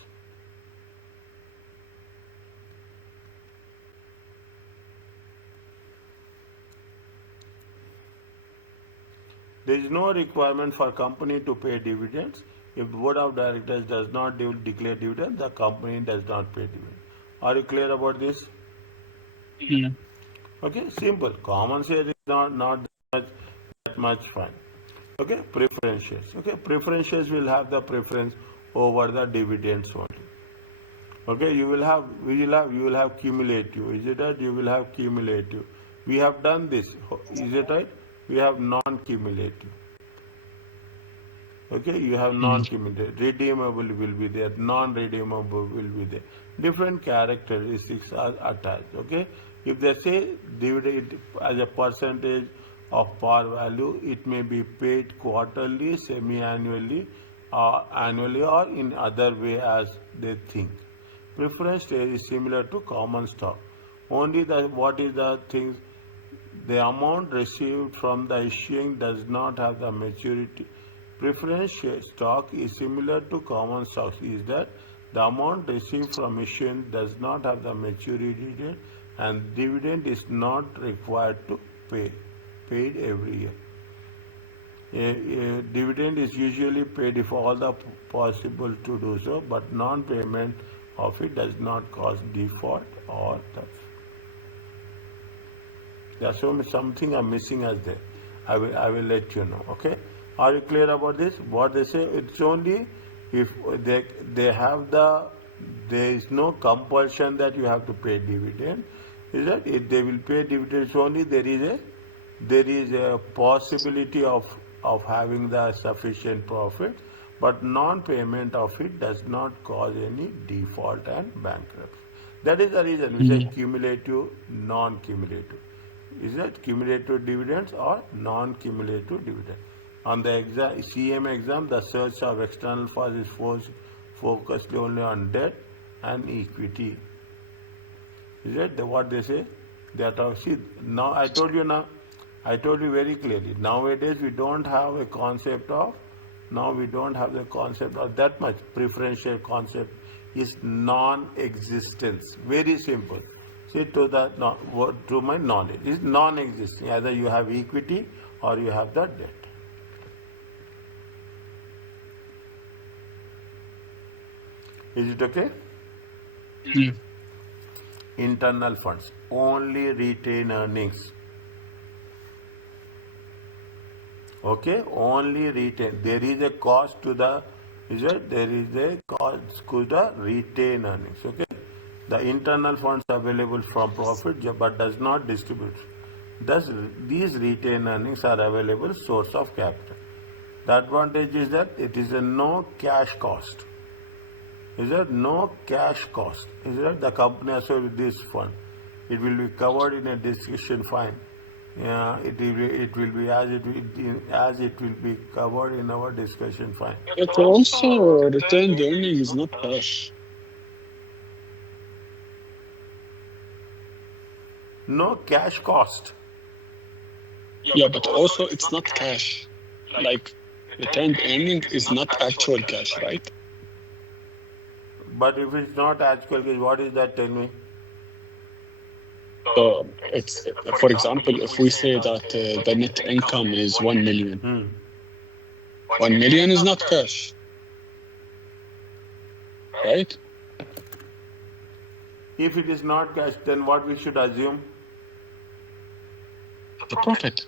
There is no requirement for company to pay dividends. If the board of directors does not declare dividend, the company does not pay dividend. Are you clear about this? Mm. Okay, simple. Common share is not that much fine. Okay, preference shares. Okay, preference shares will have the preference over the dividends only. Okay, you will have cumulative. Is it right? You will have cumulative. We have done this. Is it right? We have non-cumulative. Okay, you have non-cumulative. Redeemable will be there. Non-redeemable will be there. Different characteristics are attached. Okay, if they say dividend as a percentage of par value, it may be paid quarterly, semi-annually, annually, or in other way as they think. Preference share is similar to common stock. Only what is the thing? The amount received from the issuing does not have the maturity. Preference share stock is similar to common stocks, is that the amount received from issuance does not have the maturity date, and dividend is not required to paid every year. A dividend is usually paid if all the possible to do so, but non-payment of it does not cause default or theft. There's something I'm missing as there. I will let you know. Okay? Are you clear about this? What they say? It's only if they have there is no compulsion that you have to pay dividend. Is that if they will pay dividends only there is a possibility of having the sufficient profit, but non-payment of it does not cause any default and bankruptcy. That is the reason we say cumulative, non-cumulative. Is that cumulative dividends or non-cumulative dividend? On the CMA exam, the search of external funds is focused only on debt and equity. Is that what they say? See, now I told you very clearly. Nowadays we don't have a concept of, that much preferential concept is non-existence. Very simple. See, to my knowledge, is non-existing. Either you have equity or you have the debt. Is it okay? Yeah. Internal funds only retain earnings. Okay, only retain. There is a cost to the, there is a cost to the retain earnings. Okay, the internal funds available from profit but does not distribute. Thus, these retained earnings are available source of capital. The advantage is that it is a no cash cost. Is there no cash cost? Is that the company associated with this fund? It will be covered in a discussion fine. It will be as it will be covered in our discussion fine. But also, retained earning is not cash. No cash cost. Yeah, but also it's not cash. Like, retained earning is not actual cash, right? But if it's not actual cash, what is that? Tell me. It's, for example, if we say that the net income is 1 million, 1 million is not cash, right? If it is not cash, then what we should assume? The profit.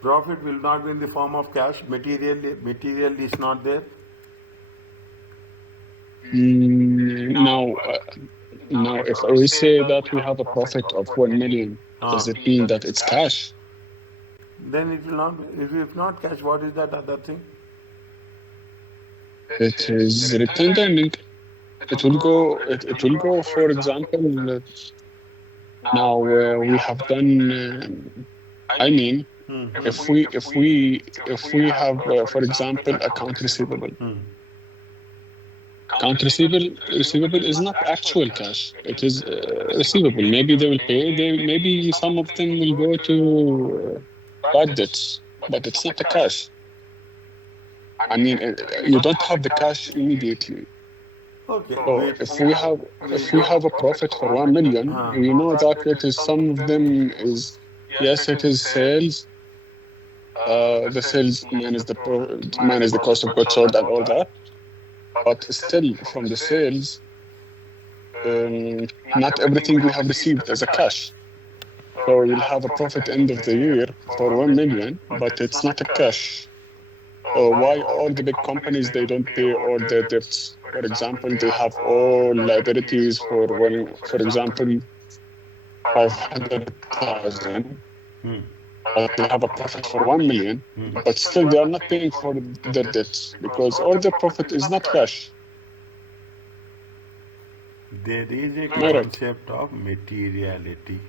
Profit will not be in the form of cash. Material is not there. Now, if we say that we have a profit of 1 million, does it mean that it's cash? Then it will not. If not cash, what is that other thing? It is retained earning. It will go. It will go. For example, now we have done. I mean, if we have, for example, account receivable. Account receivable is not actual cash. It is receivable. Maybe they will pay. Maybe some of them will go to bad debts, but it's not the cash. I mean, you don't have the cash immediately. Okay. So if we have a profit for 1 million, we know that it is, some of them is, yes, it is sales. The sales minus the cost of goods sold and all that. But still, from the sales, not everything we have received as a cash. So you'll have a profit end of the year for 1 million, but it's not a cash. Why all the big companies, they don't pay all their debts? For example, they have all liabilities for example, 500,000, but they have a profit for 1 million, but still they are not paying for their debts because all their profit is not cash. There is a concept of materiality.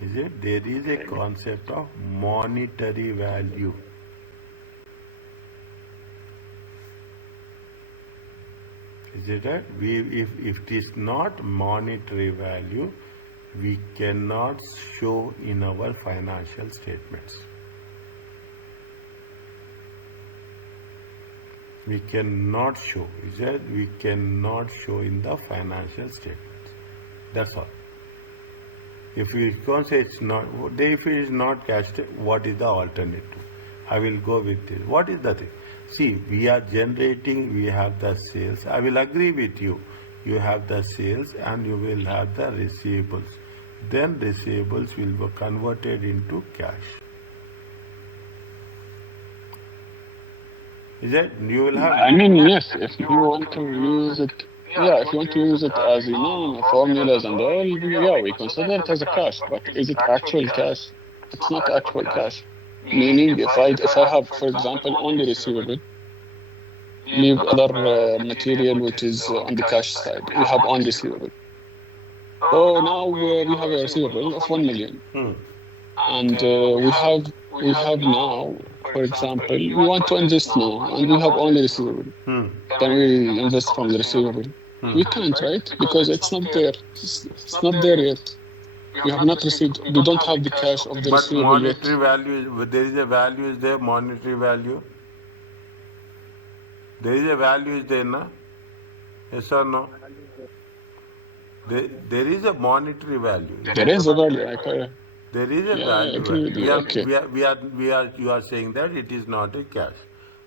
Is it? There is a concept of monetary value. Is it right? If it is not monetary value, we cannot show in our financial statements. We cannot show. Is that we cannot show in the financial statements. That's all. If you can't say it's not, if it is not cash, what is the alternative? I will go with this. What is the thing? See, we are generating, we have the sales. I will agree with you. You have the sales and you will have the receivables. Then receivables will be converted into cash. Is that you will have? I mean, yes, if you want to use it, yeah, if you want to use it as, formulas and all, yeah, we consider it as a cash, but is it actual cash? It's not actual cash. Meaning, if I have, for example, only receivable, leave other material which is on the cash side, we have only receivable. So now we have a receivable of 1 million, and we have now, for example, we want to invest now, and we have only receivable. Can we invest from the receivable? We can't, right? Because it's not there. It's not there yet. We have not received. We don't have the cash of the But receivable yet. monetary value, there is a value, is there? Monetary value. There is a value, is there, na? Yes or no? There is a monetary value. There is a value. There is a Yeah, I value. agree with you. Okay. You are saying that it is not a cash.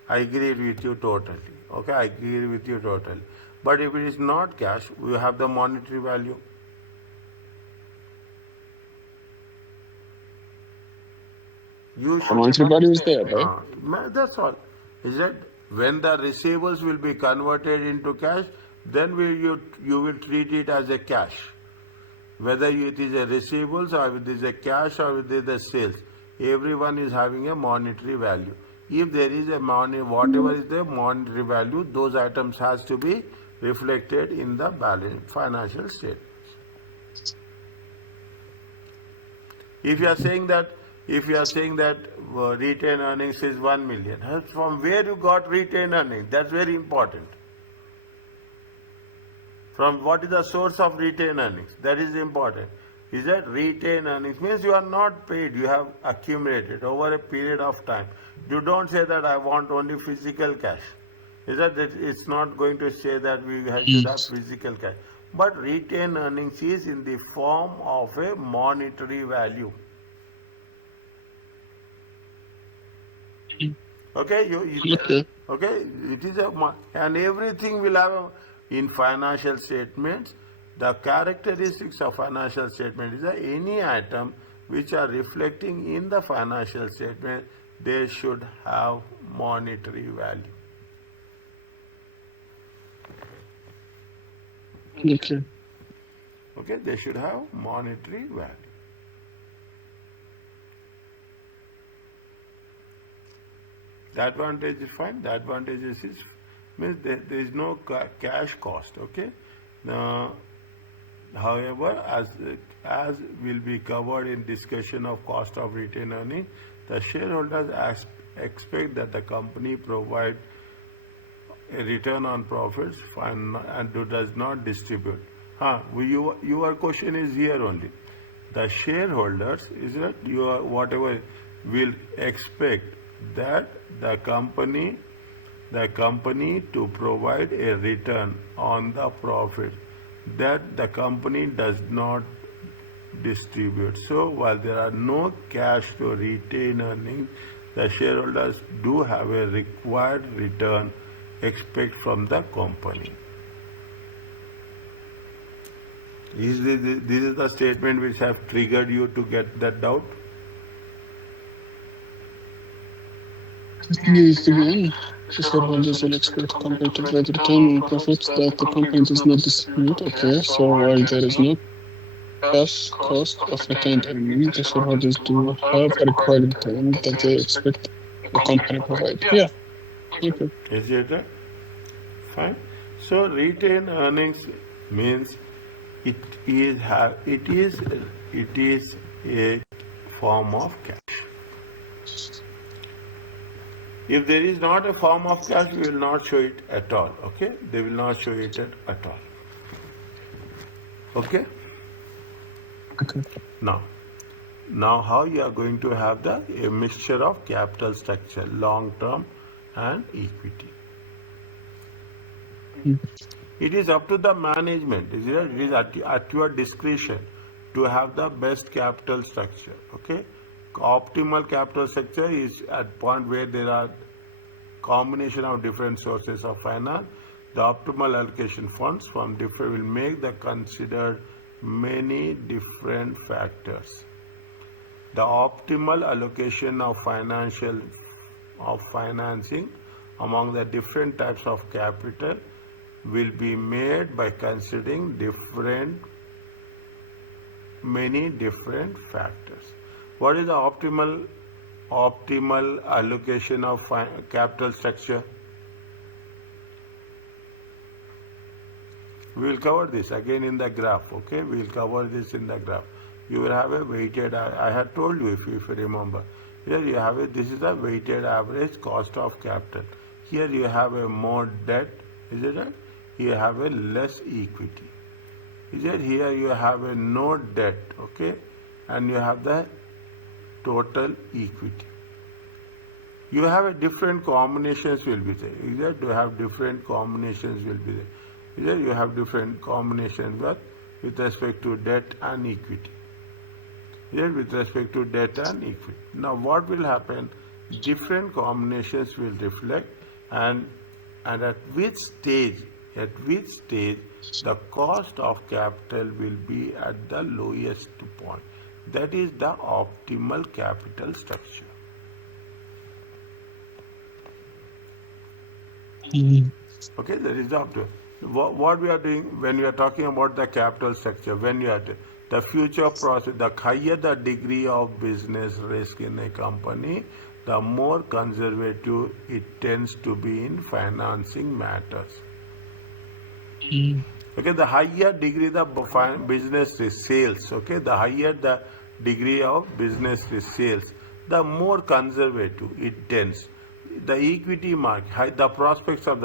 I agree with you totally. Okay, I agree with you totally. But if it is not cash, we have the monetary value. You The monetary value is there, right? That's all. Is that when the receivables will be converted into cash, then you will treat it as a cash. Whether it is a receivables or it is a cash or it is a sales, everyone is having a monetary value. If there is a money, whatever is the monetary value, those items has to be reflected in the balance financial statements. If you are saying that retained earnings is 1 million, from where you got retained earnings? That's very important. From what is the source of retained earnings? That is important. Is that retained earnings means you are not paid, you have accumulated over a period of time. You don't say that I want only physical cash. Is that it's not going to say that we should have physical cash. But retained earnings is in the form of a monetary value. Okay, okay, it is and everything will have in financial statements. The characteristics of financial statement is that any item which are reflecting in the financial statement, they should have monetary value. Okay. Okay, they should have monetary value. The advantage is fine. The advantage is means there is no cash cost. Okay. However, as will be covered in discussion of cost of retained earnings, the shareholders expect that the company provide a return on profits and does not distribute. Your question is here only. The shareholders is that whatever will expect that the company to provide a return on the profit that the company does not distribute. So while there are no cash to retain earnings, the shareholders do have a required return expect from the company. This is the statement which have triggered you to get that doubt? Yes, again, shareholders will expect the company to provide return on profits that the company does not distribute. Okay, so while there is no cash cost of retained earnings, the shareholders do have a required return that they expect the company provide. Yeah. Okay. Is it fine? So retained earnings means it is a form of cash. If there is not a form of cash, we will not show it at all. Okay? They will not show it at all. Okay? Okay. Now how you are going to have a mixture of capital structure, long term and equity. It is up to the management. It is at your discretion to have the best capital structure. Okay, optimal capital structure is at point where there are combination of different sources of finance. The optimal allocation funds from different will make the considered many different factors. The optimal allocation of financing among the different types of capital will be made by considering many different factors. What is the optimal allocation of capital structure? We will cover this again in the graph. Okay, we will cover this in the graph. You will have a weighted, I had told you if you remember. Here you have it, this is the weighted average cost of capital. Here you have a more debt, is it right? You have a less equity. Is it? Here you have a no debt, okay? And you have the total equity. You have a different combinations will be there. Is that you have different combinations will be there. Is that you have different combinations with respect to debt and equity. Here with respect to debt and equity. Now what will happen? Different combinations will reflect and at which stage the cost of capital will be at the lowest point. That is the optimal capital structure. Okay, that is the optimal. What we are doing when we are talking about the capital structure, when you are the future process, the higher the degree of business risk in a company, the more conservative it tends to be in financing matters. Okay, the higher degree the business risk sales, okay, the higher the degree of business risk sales, the more conservative it tends. The equity market, the prospects of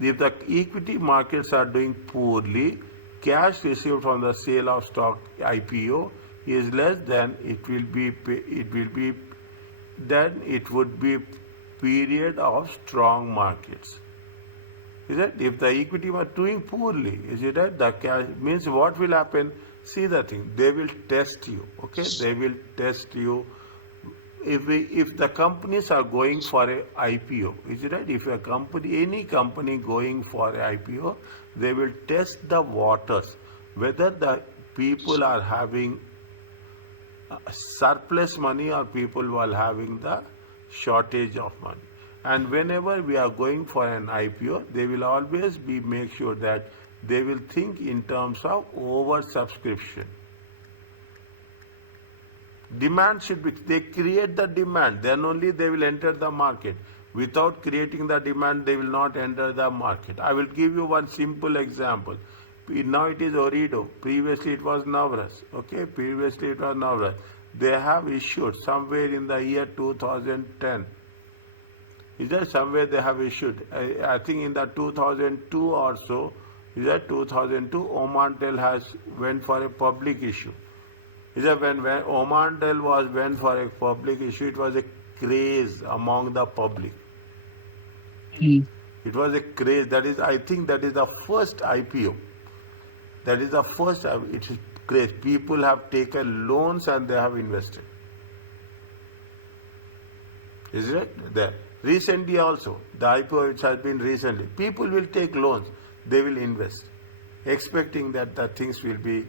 if the equity markets are doing poorly, cash received from the sale of stock IPO is less than it would be period of strong markets. Is it? If the equity were doing poorly, is it right? The cash means what will happen? See the thing, they will test you. Okay, they will test you. If the companies are going for a IPO, is it right? If any company going for a IPO, they will test the waters, whether the people are having surplus money or people were having the shortage of money. And whenever we are going for an IPO, they will always make sure that they will think in terms of oversubscription. Demand should be, they create the demand, then only they will enter the market. Without creating the demand, they will not enter the market. I will give you one simple example. Now it is Orido. Previously it was Navras. Okay, previously it was Navras. They have issued somewhere in the year 2010. Is there somewhere they have issued? I think in the 2002 or so, is that 2002, Omantel has went for a public issue. Is that when Omantel went for a public issue, it was a craze among the public. It was a craze. That is, I think that is the first IPO. That is the first. It is craze. People have taken loans and they have invested. Is it there? Recently also, the IPO which has been recently, people will take loans, they will invest, expecting that the things will be.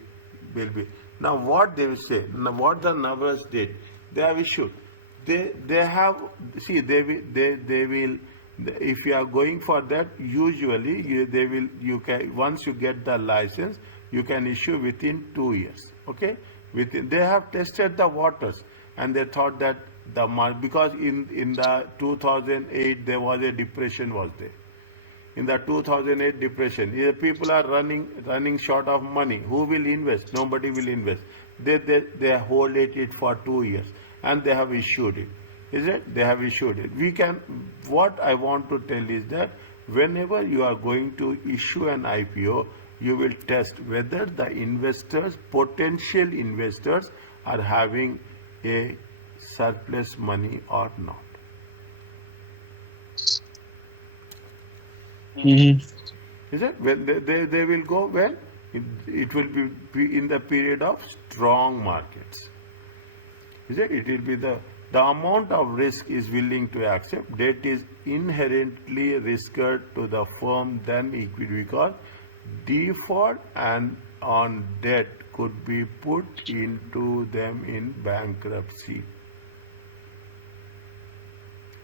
Now what they will say, now what the Navras did, they have issued. They have, see, they will, if you are going for that, usually you can, once you get the license, you can issue within 2 years. Okay, they have tested the waters and they thought that because in the 2008 there was a depression was there. In the 2008 depression, people are running short of money. Who will invest? Nobody will invest. They hold it for 2 years and they have issued it. Is it? They have issued it. What I want to tell is that whenever you are going to issue an IPO, you will test whether the investors, potential investors, are having a surplus money or not. Is it? When they will go when? it will be in the period of strong markets. Is it? It will be the amount of risk is willing to accept. Debt is inherently riskier to the firm than equity because default and on debt could be put into them in bankruptcy.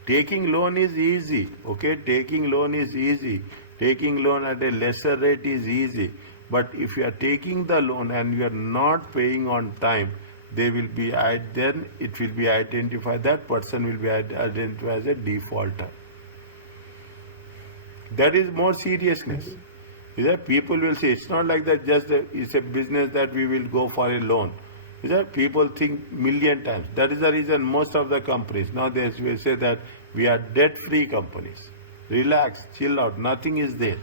Taking loan is easy, okay? Taking loan is easy. Taking loan at a lesser rate is easy. But if you are taking the loan and you are not paying on time, then it will be identified, that person will be identified as a defaulter. That is more seriousness. Is that people will say it's not like that it's a business that we will go for a loan. Is that people think million times. That is the reason most of the companies now they will say that we are debt-free companies. Relax, chill out, nothing is there.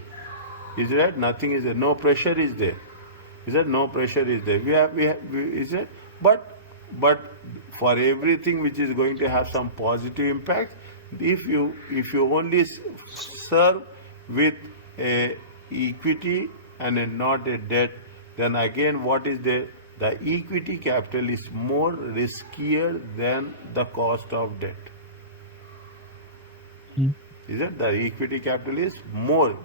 Is that nothing is there? No pressure is there. Is that no pressure is there? Is that? But for everything which is going to have some positive impact, if you only serve with a equity and not a debt, then again what is there? The equity capital is more riskier than the cost of debt. Is it? The equity capital is more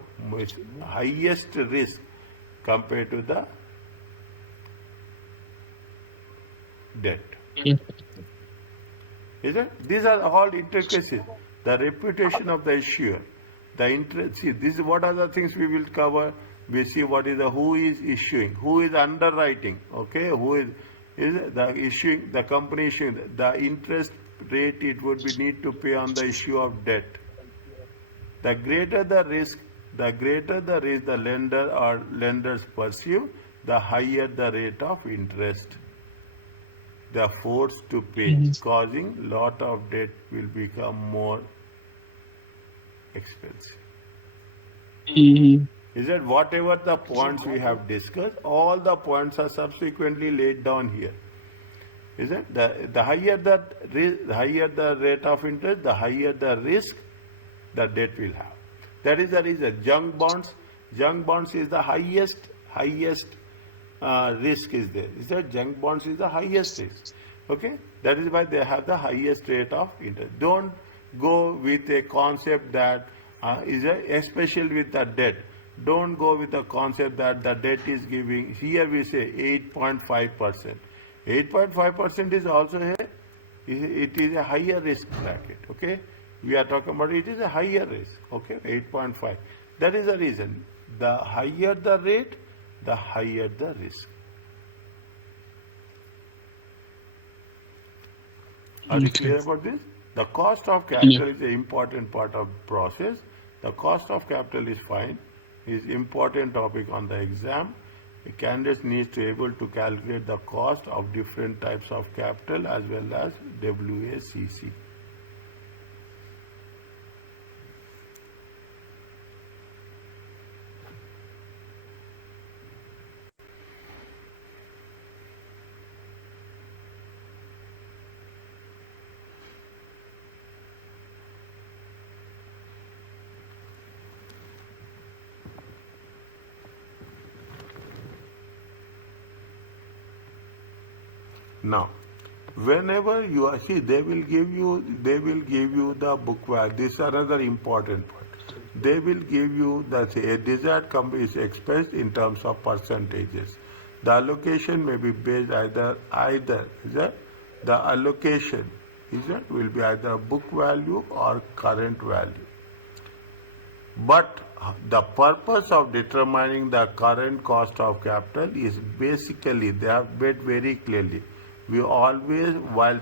highest risk compared to the debt. Is it? These are all intricacies. The reputation of the issuer, the interest. See, this is what are the things we will cover. We see what is who is issuing, who is underwriting. Okay, who is the issuing, the company issuing, the interest rate it would be need to pay on the issue of debt. The greater the risk the lender or lenders pursue, the higher the rate of interest they are forced to pay, causing lot of debt will become more expensive. Is that whatever the points we have discussed, all the points are subsequently laid down here. Is it? The higher the rate of interest, the higher the risk the debt will have. That is the reason. Junk bonds is the highest risk is there. Is that junk bonds is the highest risk. Okay? That is why they have the highest rate of interest. Don't go with a concept that especially with the debt. Don't go with the concept that the debt is giving. Here we say 8.5%. 8.5% is also it is a higher risk bracket. Okay? We are talking about it is a higher risk. Okay? 8.5. That is the reason. The higher the rate, the higher the risk. Are you clear about this? The cost of capital is an important part of the process. The cost of capital is fine. Is important topic on the exam. The candidate needs to able to calculate the cost of different types of capital as well as WACC. Now, whenever you are they will give you the book value. This is another important point. They will give you a desired company is expressed in terms of percentages. The allocation may be based either is that the allocation will be either book value or current value. But the purpose of determining the current cost of capital is basically they have made very clearly. We always, while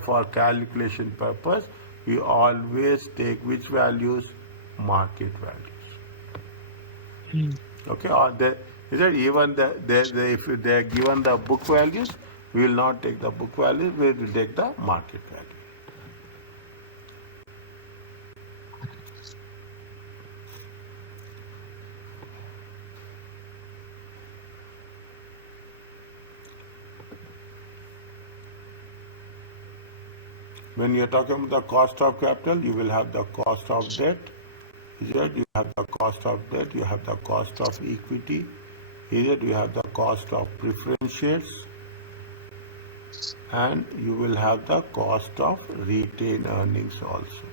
for calculation purpose, we always take which values? Market values. Okay, or is that even if they are given the book values, we will not take the book values, we will take the market value. When you are talking about the cost of capital, you will have the cost of debt. Is that you have the cost of debt, you have the cost of equity, Here you have the cost of preference shares and you will have the cost of retained earnings also.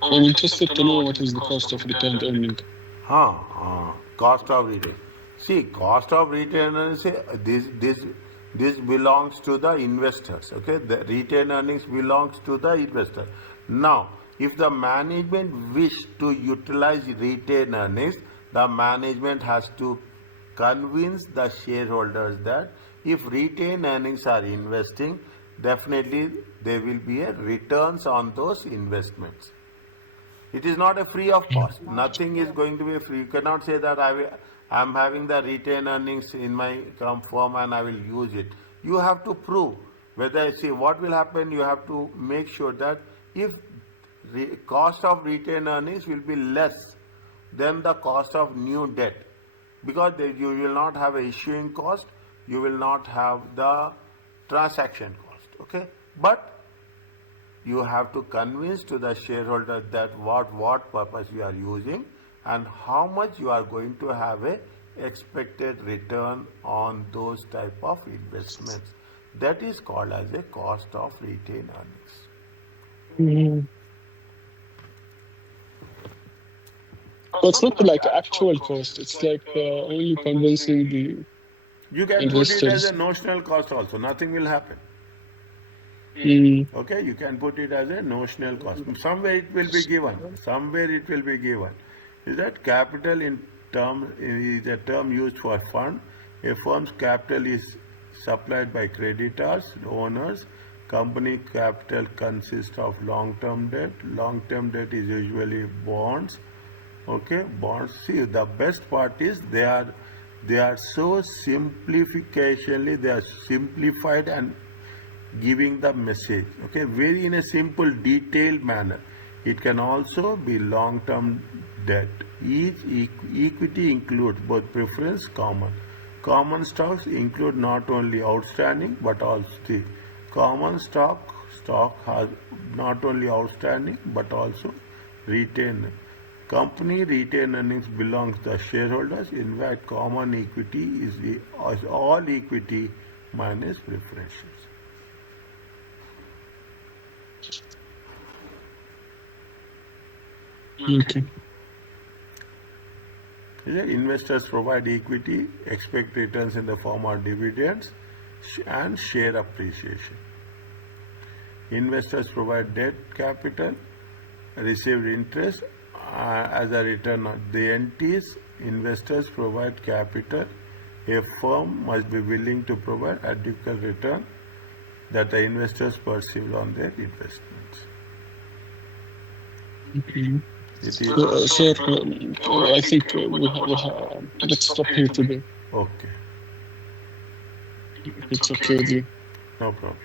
I'm interested to know what is the cost of retained earning. Cost of retail. See, cost of retained earnings, this belongs to the investors. Okay, the retained earnings belongs to the investor. Now, if the management wish to utilize retained earnings, the management has to convince the shareholders that if retained earnings are investing, definitely there will be a returns on those investments. It is not a free of cost. Nothing is going to be free. You cannot say that I am having the retained earnings in my firm and I will use it. You have to prove whether, see, what will happen, you have to make sure that if cost of retained earnings will be less than the cost of new debt, because you will not have a issuing cost, you will not have the transaction cost. Okay, but you have to convince to the shareholder that what purpose you are using and how much you are going to have a expected return on those type of investments. That is called as a cost of retained earnings. So it's not like actual cost. It's like only convincing the You can put it as a notional cost also. Nothing will happen. Okay, you can put it as a notional cost. Somewhere it will be given. Somewhere it will be given. Is that capital in term is a term used for fund. A firm's capital is supplied by creditors, owners. Company capital consists of long-term debt. Long-term debt is usually bonds. Okay, bonds. See, the best part is they are so simplificationally, they are simplified and giving the message, okay, very in a simple detailed manner. It can also be long term debt. Each equity includes both preference common stocks include not only outstanding but also the common stock has not only outstanding but also retained. Company retained earnings belongs to the shareholders. In fact, common equity is all equity minus preferences. Okay. Investors provide equity, expect returns in the form of dividends and share appreciation. Investors provide debt capital, received interest as a return. The entities investors provide capital. A firm must be willing to provide adequate return that the investors perceive on their investments. Okay. Sir, I think let's stop here today. Okay. It's okay with you. No problem.